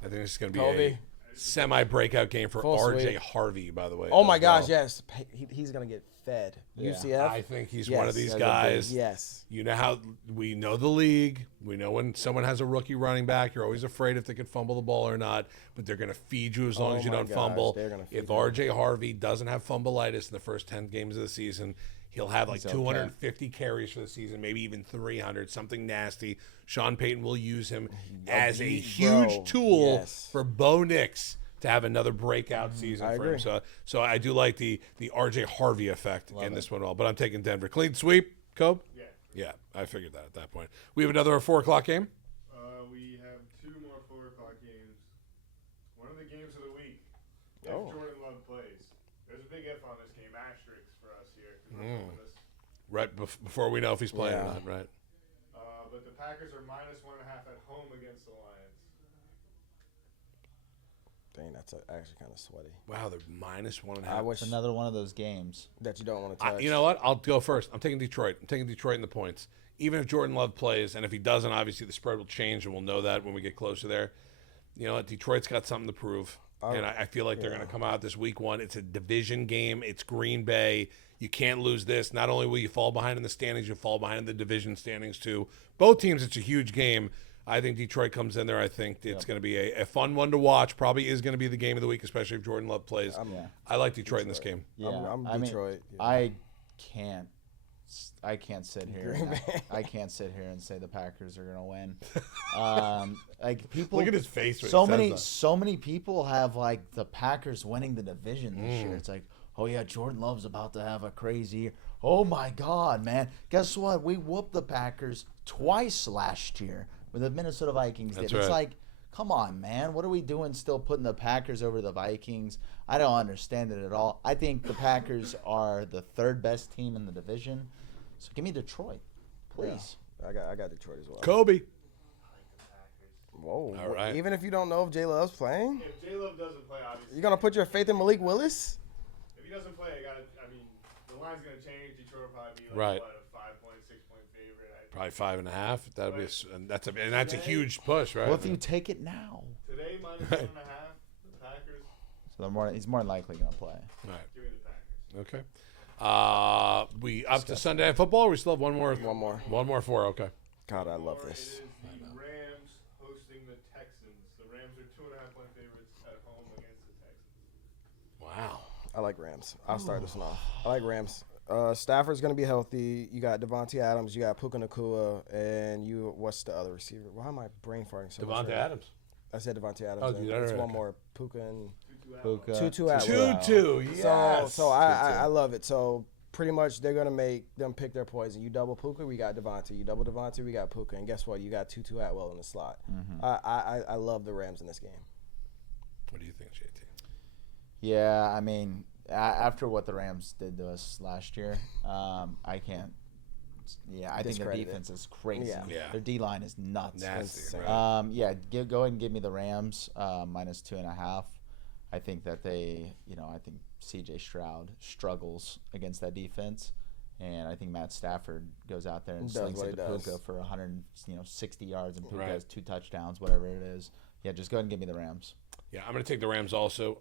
I think this is going to be Kobe. a semi-breakout game for Full R.J. sweep. Harvey, by the way. Oh my as well. gosh, yes. He's gonna get fed. Yeah. UCF. I think he's Yes. one of these Yeah, guys. Yes. You know how we know the league. We know when someone has a rookie running back, you're always afraid if they could fumble the ball or not, but they're going to feed you as long Oh as you my don't gosh, fumble. they're gonna feed If you. R.J. Harvey doesn't have fumbleitis in the first 10 games of the season, he'll have like He's okay. 250 carries for the season, maybe even 300, something nasty. Sean Payton will use him as a Bro, huge tool yes. for Bo Nix to have another breakout season I for him. agree. So I do like the R.J. Harvey effect in this one all. But I'm taking Denver. Clean sweep, Cobe? Yeah. Yeah, I figured that at that point. We have another 4 o'clock game. We have 2 more 4 o'clock games. One of the games of the week. If Oh. Jordan Love plays. There's a big if on this game. Asterisk for us here. 'Cause we're filming this. Right before we know if he's playing or Yeah. not, right? But the Packers are -1.5 at home against the Lions. Dang, that's actually kind of sweaty. Wow, they're -1.5. I wish It's another one of those games. that you don't want to touch. You know what? I'll go first. I'm taking Detroit. I'm taking Detroit in the points. Even if Jordan Love plays, and if he doesn't, obviously the spread will change, and we'll know that when we get closer there. You know what? Detroit's got something to prove. And I feel like they're going to come out this week 1. It's a division game. It's Green Bay. You can't lose this. Not only will you fall behind in the standings, you'll fall behind in the division standings too. Both teams, it's a huge game. I think Detroit comes in there. I think it's going to be a fun one to watch. Probably is going to be the game of the week, especially if Jordan Love plays. Yeah. I like Detroit in this game. Yeah, I'm I mean, Detroit. Yeah. I can't sit here. Green Bay. I can't sit here and say the Packers are gonna win. Like people, Look at his face when he So says many, that. so many people have like the Packers winning the division this year. It's like, oh yeah, Jordan Love's about to have a crazy year. Oh my God, man! Guess what? We whooped the Packers twice last year with the Minnesota Vikings. That's did. It's right. like, come on, man! What are we doing? Still putting the Packers over the Vikings? I don't understand it at all. I think the Packers are the 3rd best team in the division. So give me Detroit, please. I got Detroit as well. Kobe. Whoa. All right. Even if you don't know if J Love's playing, If J Love doesn't play, obviously. you're gonna put your faith in Malik Willis? If he doesn't play, I mean, the line's gonna change. Detroit will probably be like Right. what, a 5-point, 6-point favorite. Probably 5.5. That'd be and that's a huge push, right? What if you take it now? Today -1.5. The Packers. So he's more than likely going to play. All right. Give me the Packers. Okay. We up to Sunday Night Football. Or we still have one more. One more. 4. Okay. God, I love Or this. It is the Rams hosting the Texans. The Rams are 2.5-point favorites at home against the Texans. Wow. I like Rams. I'll start this one off. I like Rams. Stafford's going to be healthy. You got Devontae Adams. You got Puka Nacua. And what's the other receiver? Why am I brain farting so much? Devontae Adams. I said Devontae Adams. Oh, and all there's right, one okay. more. Puka and Tutu Atwell. 2-2. Yes. So I love it. So pretty much they're gonna make them pick their poison. You double Puka, we got Devontae. You double Devontae, we got Puka. And guess what? You got Tutu Atwell in the slot. I love the Rams in this game. What do you think, JT? Yeah, I mean, after what the Rams did to us last year, I can't. Yeah, I think their Discredit it. defense is crazy. Yeah. Their D line is nuts. Nasty. insane. Right? Yeah, go ahead and give me the Rams -2.5. I think that I think C.J. Stroud struggles against that defense, and I think Matt Stafford goes out there and Does slings what it he to does. Puka for 160 yards, and Puka Right. has 2 touchdowns, whatever it is. Yeah, just go ahead and give me the Rams. Yeah, I'm going to take the Rams also.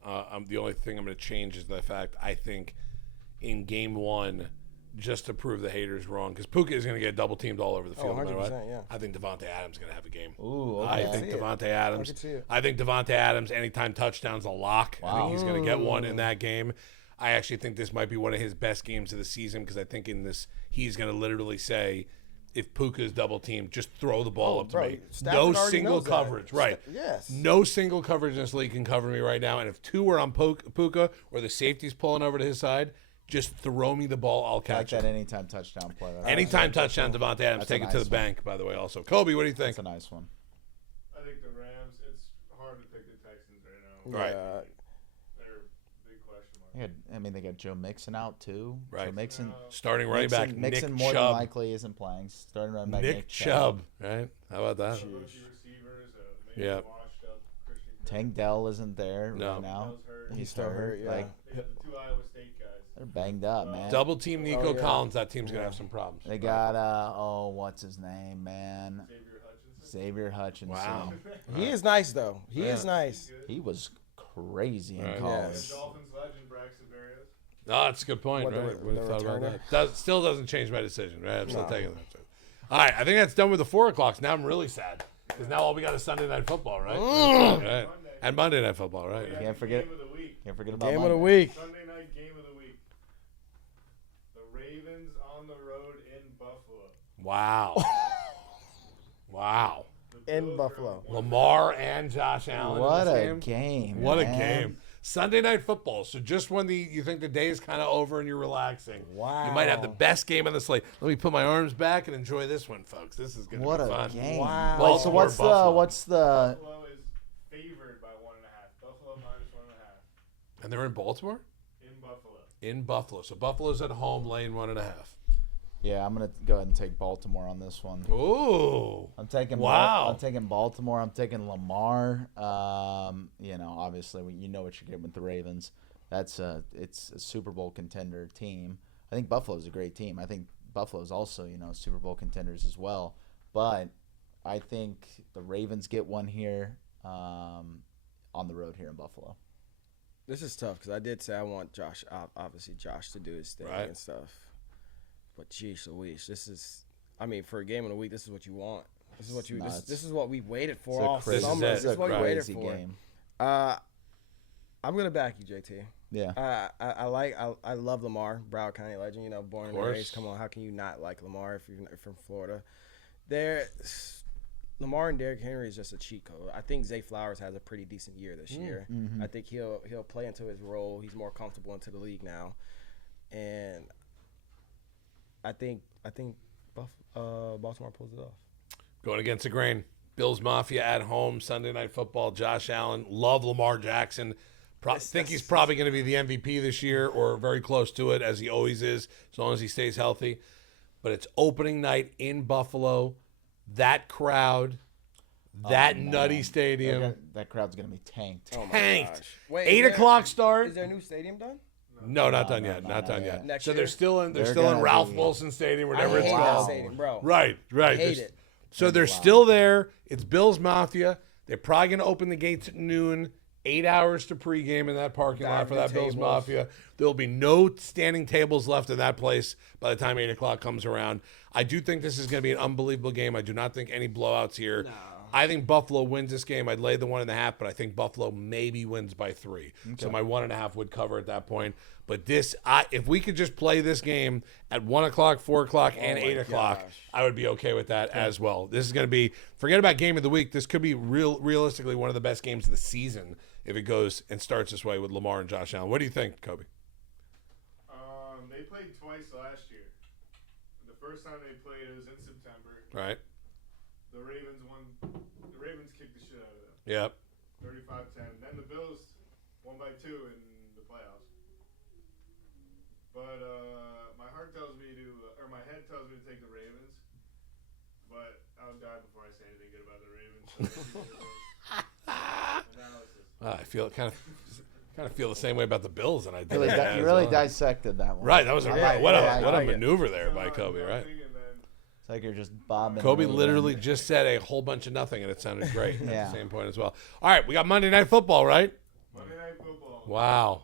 The only thing I'm going to change is the fact I think in game 1, just to prove the haters wrong, because Puka is going to get double teamed all over the field. No matter what. 100%, yeah. I think Devontae Adams is going to have a game. Ooh, I okay. think see it. Devontae I Adams. can see it. I think Devontae Adams, anytime touchdown's a lock. I think he's going to get one in that game. I actually think this might be one of his best games of the season because I think in this he's going to literally say, if Puka is double teamed, just throw the ball up to bro, me. Stafford No already single knows that. coverage, right? Yes. No single coverage in this league can cover me right now. And if 2 are on Puka or the safety's pulling over to his side, just throw me the ball. I'll I like catch that it. anytime touchdown play. Anytime touchdown, Devontae Adams. That's Take a it to nice the one. bank, by the way, also. Kobe, what do you think? That's a nice one. I think the Rams. It's hard to pick the Texans right now. Right. Yeah, They're a big question mark. They got Joe Mixon out too. Right. Joe Mixon. Starting running back, Mixon Nick more than Chubb. likely isn't playing. Starting running back Nick Chubb, right? How about that? Rookie receivers, maybe Yeah. washed up Christian. Tank Dell isn't there No. right now. Dell's hurt. He's still hurt, yeah. Like They got the 2 Iowa State guys. they're banged up, man. Double team Nico yeah. Collins. That team's going to have some problems. They got what's his name, man? Xavier Hutchinson. Xavier Hutchinson. Wow. He is nice though. He is nice. He was crazy in Right. college. Yes. Dolphins legend Braxton Berrios. No, that's a good point, What, the right? re- We the thought about returner? that. Still doesn't change my decision, right? I'm still No. taking that. All right, I think that's done with the 4 o'clocks. Now I'm really sad because now all we got is Sunday night football, right? Right. And Monday night football, right? Yeah, Can't forget- Game of the week. Can't forget about Game of the Monday. week. Sunday night game of the week. The Ravens on the road in Buffalo. Wow. Wow. The In Bills Buffalo. are 1-1. Lamar and Josh Allen. What in this a game. game! What a man. game. Sunday night football. So just when you think the day is kind of over and you're relaxing, Wow. you might have the best game on the slate. Let me put my arms back and enjoy this one, folks. This is going to What be a fun. game! Wow. Wait, so what's Buffalo. what's the Buffalo is favored by 1.5. Buffalo minus 1.5 And they're in Baltimore? in Buffalo. In Buffalo. So Buffalo's at home, laying 1.5. Yeah, I'm gonna go ahead and take Baltimore on this one. Ooh. I'm taking Wow. I'm taking Baltimore. I'm taking Lamar. Obviously you know what you're getting with the Ravens. It's a Super Bowl contender team. I think Buffalo's a great team. I think Buffalo's also Super Bowl contenders as well. But I think the Ravens get one here on the road here in Buffalo. This is tough because I did say I want Josh, obviously Josh, to do his thing Right. and stuff. But geez Louise, this is, I mean, for a game of the week, this is what you want. This is what you. Nuts. This is what we waited for It's a all crazy, This is summer. it. This is what we Right. waited crazy for. game. I'm gonna back you, JT. Yeah. I love Lamar, Broward County legend. Born and course. raised. Come on, how can you not like Lamar if you're from Florida? Lamar and Derrick Henry is just a cheat code. I think Zay Flowers has a pretty decent year this year. I think he'll play into his role. He's more comfortable into the league now, and I think Baltimore pulls it off. Going against the grain. Bills Mafia at home, Sunday night football. Josh Allen. Love Lamar Jackson. Think he's probably going to be the MVP this year or very close to it, as he always is, as long as he stays healthy. But it's opening night in Buffalo. That crowd, that nutty stadium. That crowd's gonna be tanked. Oh my Tanked. gosh. Wait, 8 o'clock start. Is their new stadium done? No, not done no, yet. no, Not not done yet. yet. Next So year? they're still in They're still in gonna Ralph be- Wilson Stadium, I whatever hate it's that called. stadium, bro. Right. I hate There's- it. So they're still there. It's Bills Mafia. They're probably going to open the gates at noon. 8 hours to pregame in that parking lot Dive for the that Bills tables. Mafia. There'll be no standing tables left in that place by the time 8 o'clock comes around. I do think this is going to be an unbelievable game. I do not think any blowouts here. I think Buffalo wins this game. I'd lay the 1.5, but I think Buffalo maybe wins by 3. So my 1.5 would cover at that point. But if we could just play this game at 1 o'clock, 4 o'clock, and 8 o'clock, gosh. I would be okay with that as well. This is going to be, forget about game of the week. This could be realistically one of the best games of the season if it goes and starts this way with Lamar and Josh Allen. What do you think, Kobe? They played twice last year. The first time they played, it was in September. Right? The Ravens won. The Ravens kicked the shit out of them, Yep. 35-10. Then the Bills won by 2 in the playoffs. But my heart tells me or my head tells me to take the Ravens. But I'll die before I say anything good about the Ravens. Analysis. I feel kind of feel the same way about the Bills, and I did. You really dissected that one. Right, that was I a like what it. a I what a like it. maneuver there by Kobe, right? And then It's like you're just bobbing. Kobe and weaving. literally just said a whole bunch of nothing, and it sounded great at Yeah. the same point as well. All right, we got Monday Night Football, right? Monday Night Football. Wow,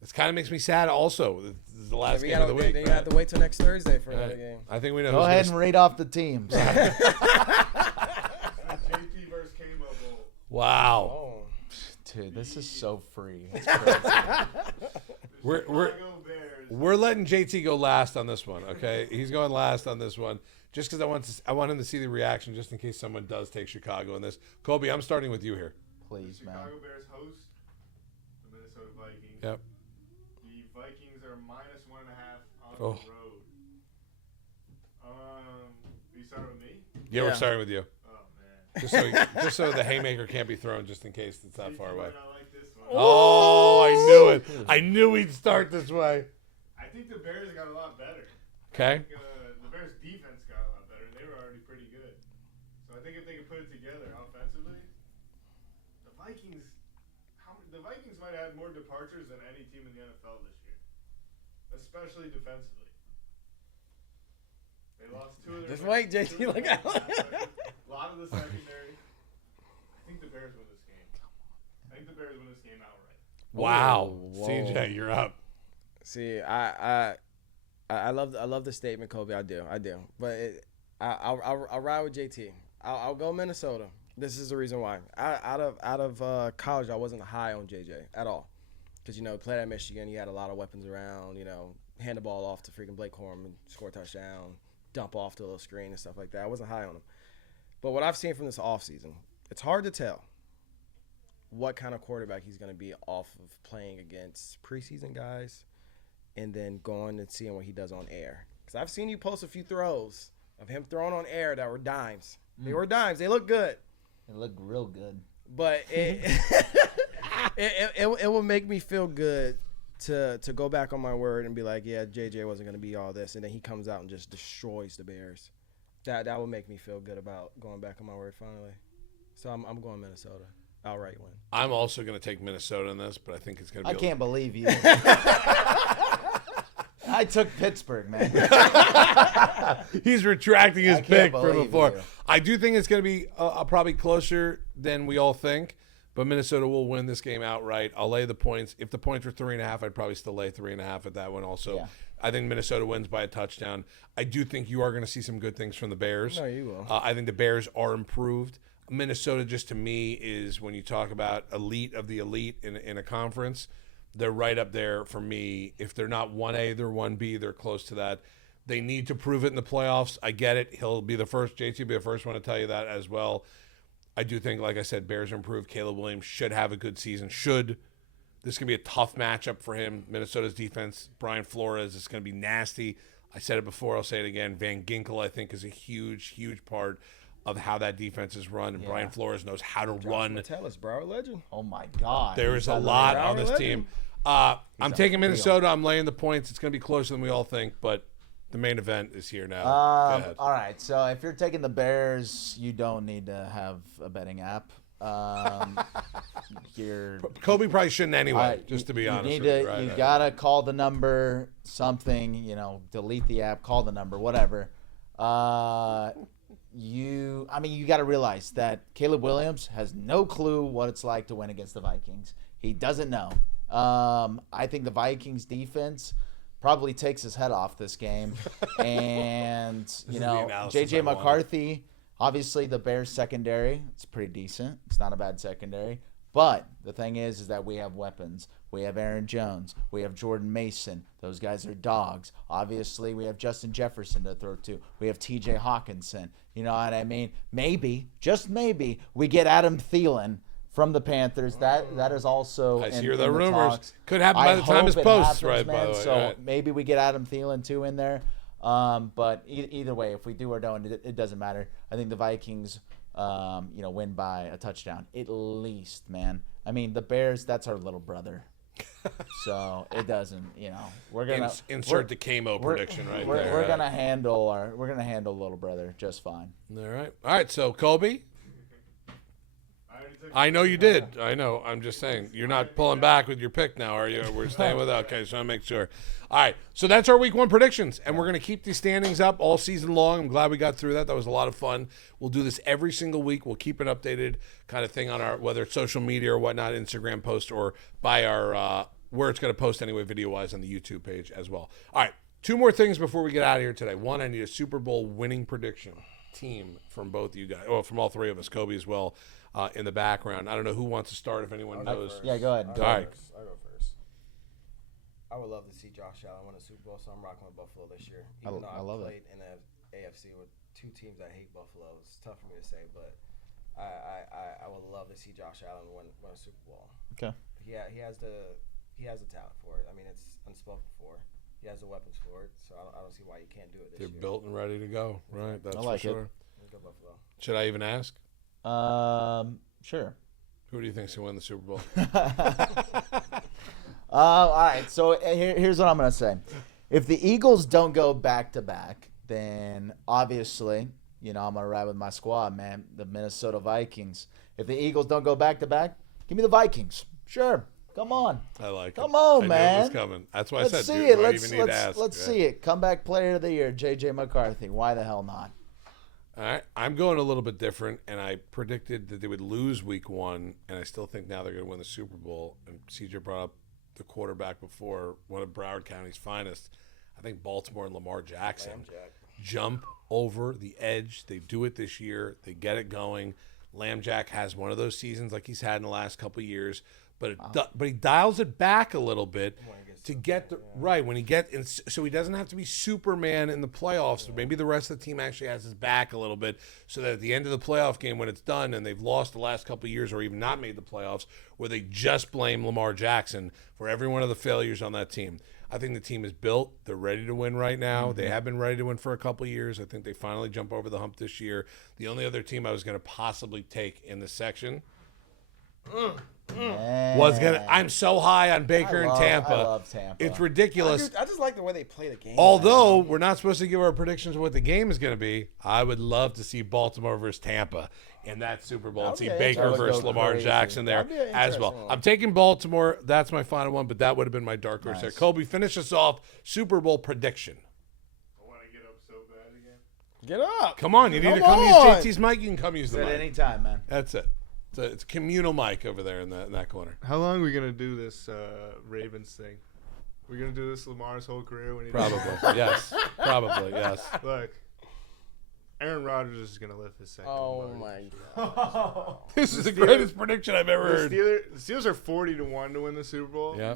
this kind of makes me sad. Also, this is the last We game of the week. Then you have to wait till next Thursday for another Right. game. I think we know. Go who's ahead gonna and read off the teams. That's JT versus K-Mo Bowl. Wow, Oh, Dude, this is so free. It's crazy. we're Chicago Bears. we're letting JT go last on this one. Okay, he's going last on this one, just because I want him to see the reaction, just in case someone does take Chicago in this. Kobe, I'm starting with you here. Please, man. Chicago Bears host the Minnesota Vikings. Yep. The Vikings are minus 1.5 on Oh. the road. You start with me? Yeah, we're Yeah. starting with you. Oh man. Just so the haymaker can't be thrown, just in case it's that far away. I like this one. Oh, I knew it. I knew he'd start this way. I think the Bears got a lot better. Okay. I think, the Bears defense got a lot better. They were already pretty good. So I think if they could put it together offensively, the Vikings might have had more departures than any team in the NFL this year, especially defensively. They lost 2 of their Just wait, JT, two of look their out. A lot out of the secondary. I think the Bears win this game. I think the Bears win this game outright. Wow. Whoa. CJ, you're up. See, I love the statement, Kobe. I do. But I'll ride with JT. I'll go Minnesota. This is the reason why. Out of college, I wasn't high on JJ at all, because he played at Michigan. He had a lot of weapons around. Hand the ball off to freaking Blake Corum and score a touchdown, dump off to a little screen and stuff like that. I wasn't high on him. But what I've seen from this offseason, it's hard to tell what kind of quarterback he's going to be off of playing against preseason guys and then going and seeing what he does on air. Because I've seen you post a few throws of him throwing on air that were dimes. They were dimes. They look good. It looked real good. But it will make me feel good to go back on my word and be like, yeah, JJ wasn't going to be all this. And then he comes out and just destroys the Bears. That will make me feel good about going back on my word finally. So I'm going Minnesota. Outright win. I'm also going to take Minnesota in this, but I think it's going to be I can't believe you. I took Pittsburgh, man. He's retracting his I can't pick from believe before. you. I do think it's going to be probably closer than we all think, but Minnesota will win this game outright. I'll lay the points. If the points were 3.5, I'd probably still lay 3.5 at that one also. Yeah. I think Minnesota wins by a touchdown. I do think you are going to see some good things from the Bears. No, you will. I think the Bears are improved. Minnesota, just to me, is when you talk about elite of the elite in a conference, they're right up there for me. If they're not 1A, they're 1B. They're close to that. They need to prove it in the playoffs. I get it. He'll be the first. JT will be the first one to tell you that as well. I do think, like I said, Bears are improved. Caleb Williams should have a good season. This is going to be a tough matchup for him. Minnesota's defense, Brian Flores, is going to be nasty. I said it before. I'll say it again. Van Ginkel, I think, is a huge, huge part of how that defense is run. And Brian Flores knows how to run. Mattellis, Broward legend. Oh, my God. There is a lot on this team. I'm taking Minnesota. I'm laying the points. It's going to be closer than we all think, but the main event is here now. Go ahead. All right. So if you're taking the Bears, you don't need to have a betting app. Kobe probably shouldn't anyway, just to be honest. You gotta call the number, something, delete the app, call the number, whatever. You gotta realize that Caleb Williams has no clue what it's like to win against the Vikings. He doesn't know. I think the Vikings defense probably takes his head off this game. And, J.J. McCarthy, obviously the Bears secondary, it's pretty decent. It's not a bad secondary. But the thing is that we have weapons. We have Aaron Jones. We have Jordan Mason. Those guys are dogs. Obviously, we have Justin Jefferson to throw to. We have T.J. Hawkinson. You know what I mean? Maybe, just maybe, we get Adam Thielen from the Panthers. That is also I in, hear in the the rumors. talks. Could happen by the time this posts, right, by the way. So right. maybe we get Adam Thielen too in there. But either way, if we do or don't, it doesn't matter. I think the Vikings, win by a touchdown at least, man. I mean, the Bears, that's our little brother. So it doesn't, we're gonna insert the Kamo prediction right there. We're gonna handle little brother just fine. All right. So Kobe, I know you did. I know. I'm just saying you're not pulling back with your pick now, are you? We're staying with that. Okay, so I make sure. All right. So that's our week 1 predictions, and we're gonna keep these standings up all season long. I'm glad we got through that. That was a lot of fun. We'll do this every single week. We'll keep an updated kind of thing on our, whether it's social media or whatnot, Instagram post, or by our where it's going to post anyway, video-wise, on the YouTube page as well. All right. 2 more things before we get out of here today. One, I need a Super Bowl winning prediction team from both you guys, or from all 3 of us, Kobe as well, in the background. I don't know who wants to start if anyone knows. Yeah, go ahead. All right. I'll go first. I would love to see Josh Allen win a Super Bowl, so I'm rocking with Buffalo this year. Even though I love played in the AFC with 2 teams that hate Buffalo, it's tough for me to say, but I would love to see Josh Allen win a Super Bowl. Okay. He has the talent for it. I mean, it's unspoken for. He has the weapons for it, so I don't see why he can't do it this year. They're built and ready to go, right? That's I like for sure. Let's go Buffalo. Should I even ask? Sure. Who do you think's going to win the Super Bowl? All right. So here's what I'm going to say. If the Eagles don't go back-to-back, then obviously, I'm going to ride with my squad, man, the Minnesota Vikings. If the Eagles don't go back-to-back, give me the Vikings. Sure. Come on. I like it. Come on, I man. knew it was coming. That's why I said, see dude, it. why do you even need to ask? Let's see it. Comeback player of the year, J.J. McCarthy. Why the hell not? All right, I'm going a little bit different, and I predicted that they would lose week 1, and I still think now they're going to win the Super Bowl. And CJ brought up the quarterback before, one of Broward County's finest. I think Baltimore and Lamar Jackson jump over the edge. They do it this year. They get it going. Lambjack has one of those seasons like he's had in the last couple of years, but but he dials it back a little bit to get the right when he gets so he doesn't have to be Superman in the playoffs. Yeah. Maybe the rest of the team actually has his back a little bit, so that at the end of the playoff game when it's done and they've lost the last couple of years or even not made the playoffs, where they just blame Lamar Jackson for every one of the failures on that team. I think the team is built. They're ready to win right now. Mm-hmm. They have been ready to win for a couple of years. I think they finally jump over the hump this year. The only other team I was going to possibly take in this section was gonna. I'm so high on Baker and Tampa. I love Tampa. It's ridiculous. I just like the way they play the game. Although we're not supposed to give our predictions of what the game is going to be, I would love to see Baltimore versus Tampa in that Super Bowl and see Baker versus Lamar Jackson there as well. I'm taking Baltimore. That's my final one, but that would have been my dark horse there. Kobe, finish us off. Super Bowl prediction. I want to get up so bad again. Get up. Come on. You need to come use JT's mic. You can come use the mic. At any time, man. That's it. It's a communal mic over there in that corner. How long are we going to do this Ravens thing? We're going to do this Lamar's whole career? When he Probably. Yes. Probably, yes. Look, Aaron Rodgers is going to live his second. Oh, my God. This is the greatest prediction I've ever heard. The Steelers are 40-1 to win the Super Bowl. Yeah.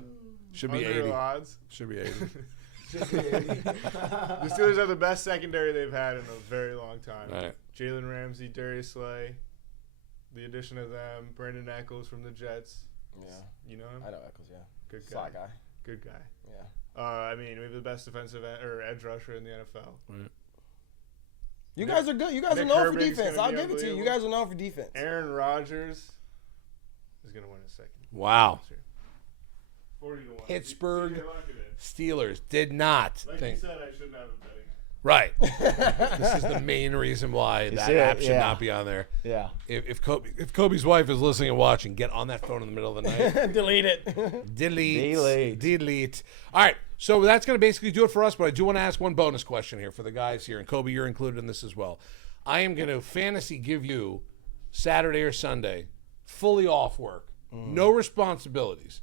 Should be 80. Odds. Should be 80. The Steelers have the best secondary they've had in a very long time. Right. Jalen Ramsey, Darius Slay. The addition of them, Brandon Echols from the Jets. Yeah. You know him? I know Echols, yeah. Good guy. Sly guy. Good guy. Yeah. I mean, we have the best defensive edge rusher in the NFL. Right. You guys are good. You guys are known for defense. I'll give it to you. You guys are known for defense. Aaron Rodgers is going to win a second. Wow. 40-1. Pittsburgh Steelers did not like think. you said, I shouldn't have a betting. Right. This is the main reason why that app should not be on there. Yeah. If Kobe's wife is listening and watching, get on that phone in the middle of the night. Delete it. Delete. All right. So that's going to basically do it for us, but I do want to ask one bonus question here for the guys here. And Kobe, you're included in this as well. I am going to fantasy give you Saturday or Sunday fully off work. No responsibilities.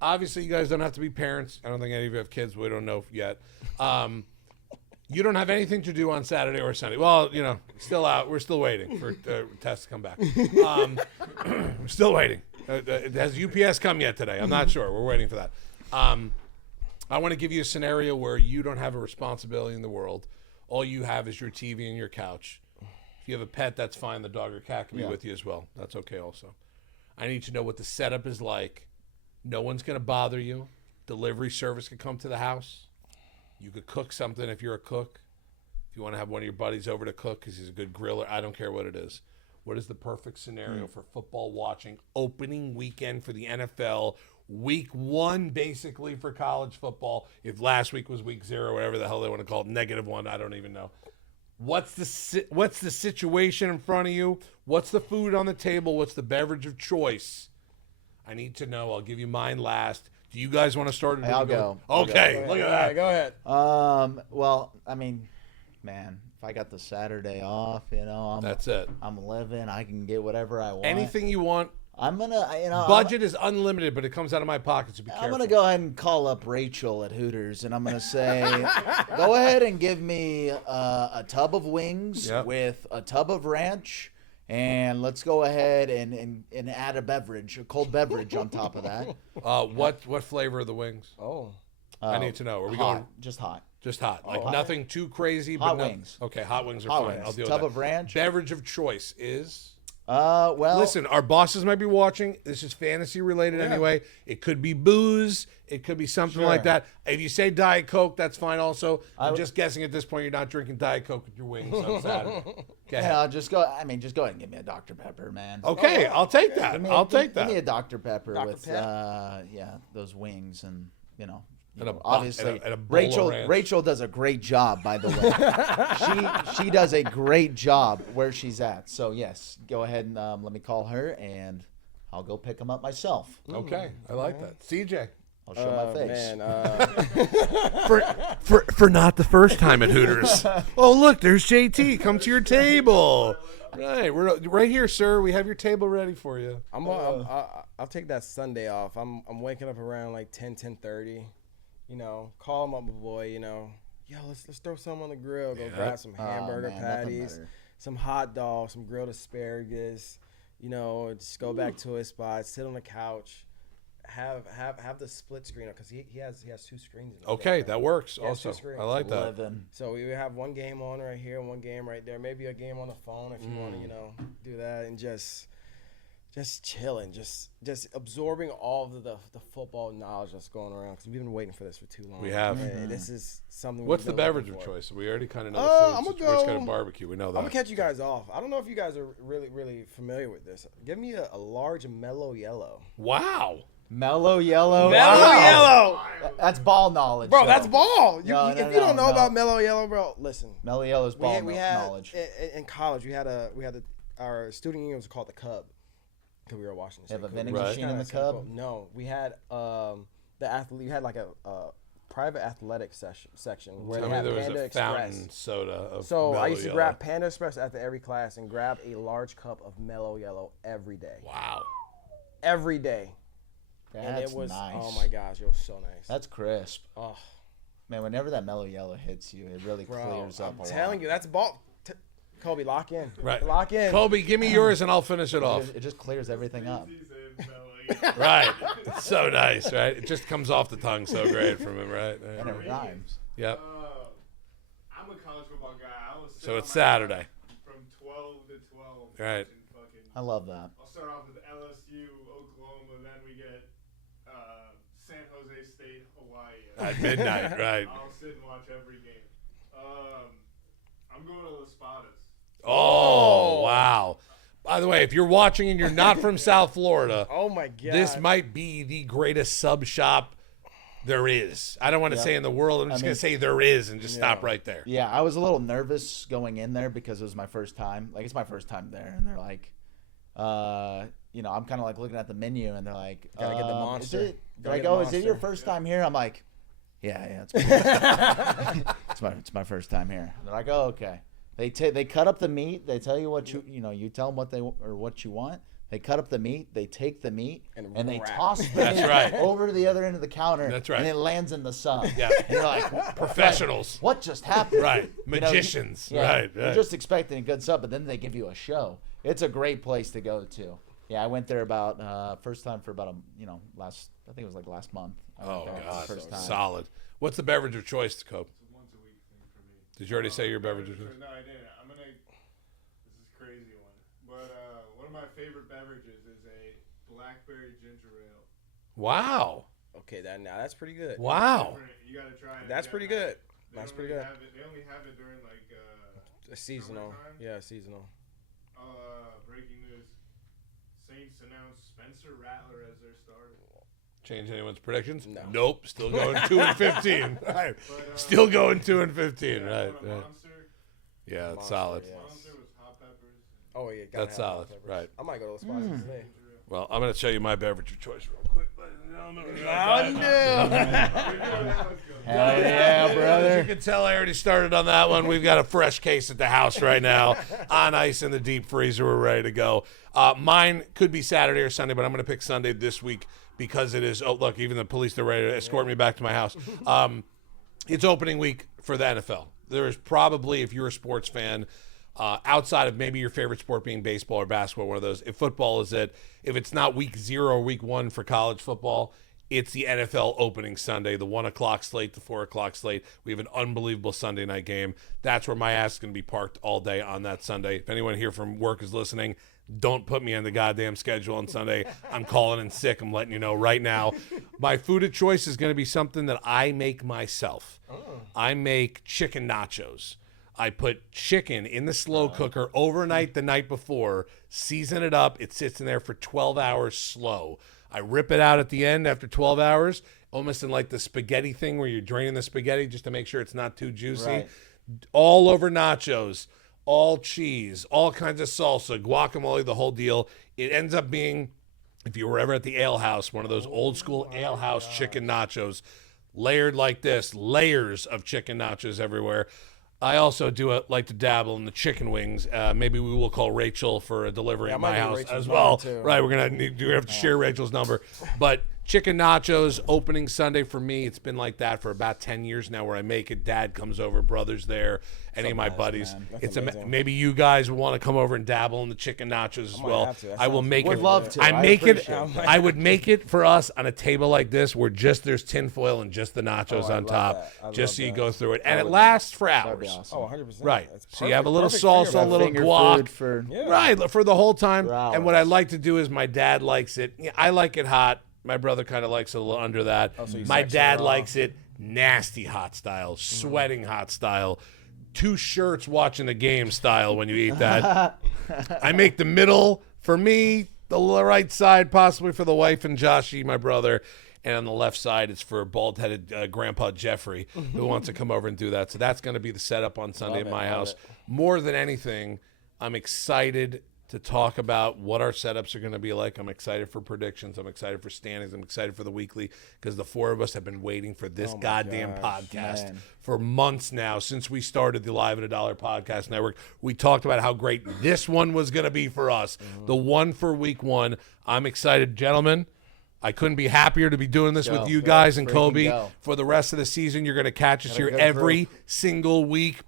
Obviously, you guys don't have to be parents. I don't think any of you have kids. We don't know yet. You don't have anything to do on Saturday or Sunday. Well, you know, still out. We're still waiting for tests to come back. We're still waiting. Has UPS come yet today? I'm not sure. We're waiting for that. I want to give you a scenario where you don't have a responsibility in the world. All you have is your TV and your couch. If you have a pet, that's fine. The dog or cat can be with you as well. That's okay also. I need to know what the setup is like. No one's going to bother you. Delivery service can come to the house. You could cook something if you're a cook. If you want to have one of your buddies over to cook because he's a good griller, I don't care what it is. What is the perfect scenario for football watching? Opening weekend for the NFL. Week 1, basically, for college football. If last week was week 0, whatever the hell they want to call it, -1, I don't even know. What's the situation in front of you? What's the food on the table? What's the beverage of choice? I need to know. I'll give you mine last. Do you guys want to start? I'll go. Okay, look at that. Go ahead. Well, I mean, man, if I got the Saturday off, you know, That's it. I'm living. I can get whatever I want. Anything you want. I'm gonna, you know, Budget is unlimited, but it comes out of my pocket, so be careful. I'm gonna go ahead and call up Rachel at Hooters, and I'm gonna say, go ahead and give me a tub of wings with a tub of ranch. And let's go ahead and add a beverage, a cold beverage on top of that. What flavor are the wings? I need to know. Are we going just hot? Just hot, like nothing too crazy. Hot but wings. Okay, hot wings are Hot fine. wings. I'll deal Tub with that. of ranch. Beverage of choice is. Well, listen, our bosses might be watching. This is fantasy related anyway. It could be booze. It could be something like that. If you say Diet Coke, that's fine also. I'm just guessing at this point you're not drinking Diet Coke with your wings on Saturday. Okay. Yeah, just go ahead and give me a Dr. Pepper, man. Okay, I'll take that. Give me a Dr. Pepper Dr. with Pep? those wings and you know. Obviously, obviously, and a bowl of ranch. Rachel does a great job, by the way. she does a great job where she's at. So yes, go ahead and let me call her, and I'll go pick them up myself. Okay, I like that. CJ. I'll show my face. Man, For not the first time at Hooters. Oh, look, there's JT. Come to your table. Right, we're right here, sir. We have your table ready for you. I'll take that Sunday off. I'm waking up around like 10:30. You know, call my boy. You know, yo, let's throw some on the grill. Go grab some hamburger patties, some hot dogs, some grilled asparagus. You know, just go back to his spot, sit on the couch, have the split screen because he has 2 screens. In Okay, that works. Yeah, Also, 2 screens. I like that. So we would have one game on right here, one game right there, maybe a game on the phone if you want to, you know, do that and just chilling, just absorbing all of the football knowledge that's going around because we've been waiting for this for too long. We have. And this is something. What's the we've been beverage looking of for. choice? We already kind of know I'm the gonna food. We're just go- gonna barbecue. We know that. I'm gonna catch you guys off. I don't know if you guys are really familiar with this. Give me a large mellow yellow. Wow. Mellow yellow. Yellow, That's ball knowledge. bro. though. That's ball. If you don't know no. about mellow yellow, bro, listen. Mellow yellow is ball We had knowledge. in college. We had our student union was called the Cub because we were Washington State. Have a Cub. vending Right. machine in the Cub? No, we had the athlete. We had like a private athletic section where Tell they me had there was Panda a Express. fountain soda of So I Mellow used to Yellow. grab Panda Express after every class and grab a large cup of mellow yellow every day. Wow. Every day. And That's it was, nice. oh my gosh, it was so nice. That's crisp. Oh, Man, whenever that mellow yellow hits you, it really bro, clears up I'm a lot. telling you, that's ball. Kobe, lock in. Right. Lock in. Kobe, give me yours and I'll finish it off. It just clears everything up. He's in Mellow. Right. It's so nice, right? It just comes off the tongue so great from him, right? And it rhymes. Yep. I'm a college football guy. I was So it's Saturday. from 12 to 12. Right. watching fucking- I love that. I'll start off with LSU, Oklahoma, then we get San Jose State, Hawaii. At midnight, right. I'll sit and watch every game. I'm going to Las Espadas. Oh, wow. By the way, if you're watching and you're not from South Florida, Oh my god. this might be the greatest sub shop there is. I don't want to say in the world. I'm just going to say there is and just stop right there. Yeah, I was a little nervous going in there because it was my first time. Like, it's my first time there. And they're like, you know, I'm kind of like looking at the menu and they're like, Gotta get the Is monster. it, they're Gotta like, get the oh, is it your monster. first time here? I'm like, yeah, it's my first time here. And they're like, oh, okay. They cut up the meat. They tell you what you tell them what you want. They cut up the meat. They take the meat and they wrap. toss the That's meat right. over to the other end of the counter. That's right. And it lands in the sun. Yeah. And you're like, Professionals. what just happened? Right. You know, Magicians. yeah, Right. You're just expecting a good sub, but then they give you a show. It's a great place to go to. Yeah, I went there about first time for about I think it was like last month. I went Oh, there God. for the first time. Solid. What's the beverage of choice, Cope? It's a once a week thing for me. Did you already say your beverage of choice? No, I didn't. This is a crazy one. But one of my favorite beverages is a blackberry ginger ale. Wow. Okay, that's pretty good. Wow. You gotta try it. That's pretty good. That's pretty good. They only have it during like A seasonal. summertime? Yeah, seasonal. Breaking news. Saints announced Spencer Rattler as their starter. Change anyone's predictions? No. Nope. Still going 2-15. Right. Still going 2-15. Right. What a Right. monster. Yeah, it's solid. yeah. Monster with hot peppers. Oh yeah, gotta That's have solid. hot peppers. Right. I might go to Las Espadas today. Well, I'm going to show you my beverage of choice real quick. Hell yeah, As brother. you can tell, I already started on that one. We've got a fresh case at the house right now, on ice in the deep freezer. We're ready to go. Mine could be Saturday or Sunday, but I'm going to pick Sunday this week because it is. Oh, look, even the police, they're ready to escort me back to my house. It's opening week for the NFL. There is probably, if you're a sports fan, outside of maybe your favorite sport being baseball or basketball, one of those, if football is it, if it's not week 0 or week 1 for college football, it's the NFL opening Sunday, the 1 o'clock slate, the 4 o'clock slate. We have an unbelievable Sunday night game. That's where my ass is going to be parked all day on that Sunday. If anyone here from work is listening, don't put me on the goddamn schedule on Sunday. I'm calling in sick. I'm letting you know right now. My food of choice is going to be something that I make myself. I make chicken nachos. I put chicken in the slow cooker overnight the night before, season it up. It sits in there for 12 hours slow. I rip it out at the end after 12 hours, almost in like the spaghetti thing where you're draining the spaghetti just to make sure it's not too juicy. Right. All over nachos, all cheese, all kinds of salsa, guacamole, the whole deal. It ends up being if you were ever at the ale house, one of those old school ale house chicken nachos, layered like this, layers of chicken nachos everywhere. I also like to dabble in the chicken wings. Maybe we will call Rachel for a delivery at my house as well. Right, we're gonna have to share Rachel's number. But chicken nachos opening Sunday for me. It's been like that for about 10 years now, where I make it. Dad comes over, brother's there, any of my buddies. It's maybe you guys would want to come over and dabble in the chicken nachos as well. I will make it. Would love to. I would make it for us on a table like this, where just there's tinfoil and just the nachos on top, just so you go through it, and it lasts for hours. Awesome. Oh, 100%. Right. That's So you have a perfect. little Perfect for salsa, a you, little Finger guac. food for Right, for the whole time. For And what I hours. like to do is my dad likes it. I like it hot. My brother kind of likes it a little under that. so you My section dad it off. likes it nasty hot style, sweating hot style, 2 shirts watching the game style when you eat that. I make the middle for me, the right side possibly for the wife and Joshy, my brother. And on the left side, it's for bald-headed Grandpa Jeffrey, who wants to come over and do that. So that's going to be the setup on Sunday at my house. More than anything, I'm excited to talk about what our setups are going to be like. I'm excited for predictions. I'm excited for standings. I'm excited for the weekly, because the 4 of us have been waiting for this goddamn podcast for months now, since we started the Live at a Dollar Podcast Network. We talked about how great this one was going to be for us, the one for week 1. I'm excited, gentlemen. I couldn't be happier to be doing this with you guys and Kobe for the rest of the season. You're going to catch us here every single week.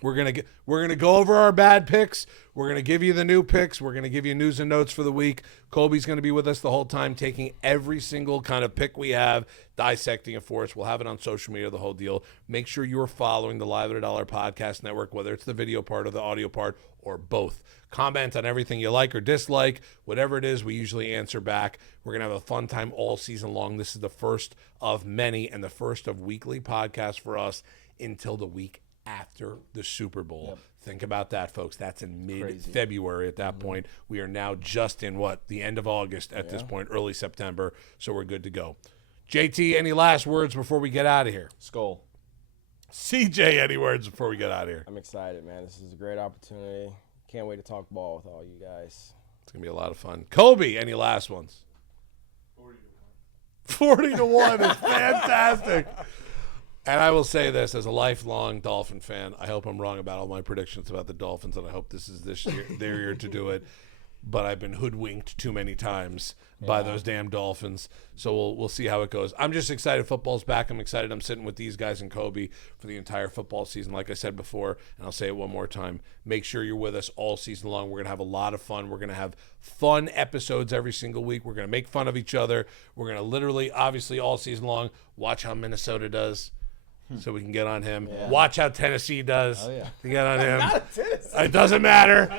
We're gonna go over our bad picks. We're gonna give you the new picks. We're gonna give you news and notes for the week. Kobe's gonna be with us the whole time, taking every single kind of pick we have, dissecting it for us. We'll have it on social media, the whole deal. Make sure you are following the Live at a Dollar Podcast Network, whether it's the video part or the audio part or both. Comment on everything you like or dislike, whatever it is. We usually answer back. We're gonna have a fun time all season long. This is the first of many and the first of weekly podcasts for us until the week after the Super Bowl. Think about that, folks. That's in mid-February at that point. We are now just in the end of August at this point, early September, so we're good to go. JT, any last words before we get out of here? Skull. CJ, any words before we get out of here? I'm excited, man. This is a great opportunity. Can't wait to talk ball with all you guys. It's going to be a lot of fun. Kobe, any last ones? 40-1 is fantastic. And I will say this, as a lifelong Dolphin fan, I hope I'm wrong about all my predictions about the Dolphins, and I hope this is their year to do it. But I've been hoodwinked too many times by those damn Dolphins. So we'll see how it goes. I'm just excited football's back. I'm excited I'm sitting with these guys and Kobe for the entire football season. Like I said before, and I'll say it one more time, make sure you're with us all season long. We're going to have a lot of fun. We're going to have fun episodes every single week. We're going to make fun of each other. We're going to literally, obviously, all season long, watch how Minnesota does. So we can get on him. Watch how Tennessee does. To get on him. It doesn't matter.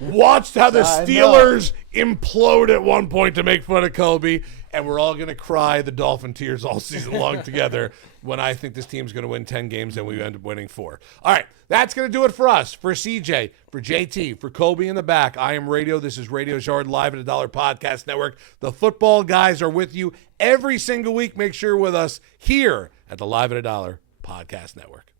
Watch how the Steelers implode at one point to make fun of Kobe, and we're all going to cry the Dolphin tears all season long together when I think this team's going to win 10 games and we end up winning 4. All right, that's going to do it for us. For CJ, for JT, for Kobe in the back, I am Radio. This is Radio's Yard Live at a Dollar Podcast Network. The football guys are with you every single week. Make sure you're with us here at the Live at a Dollar Podcast Network.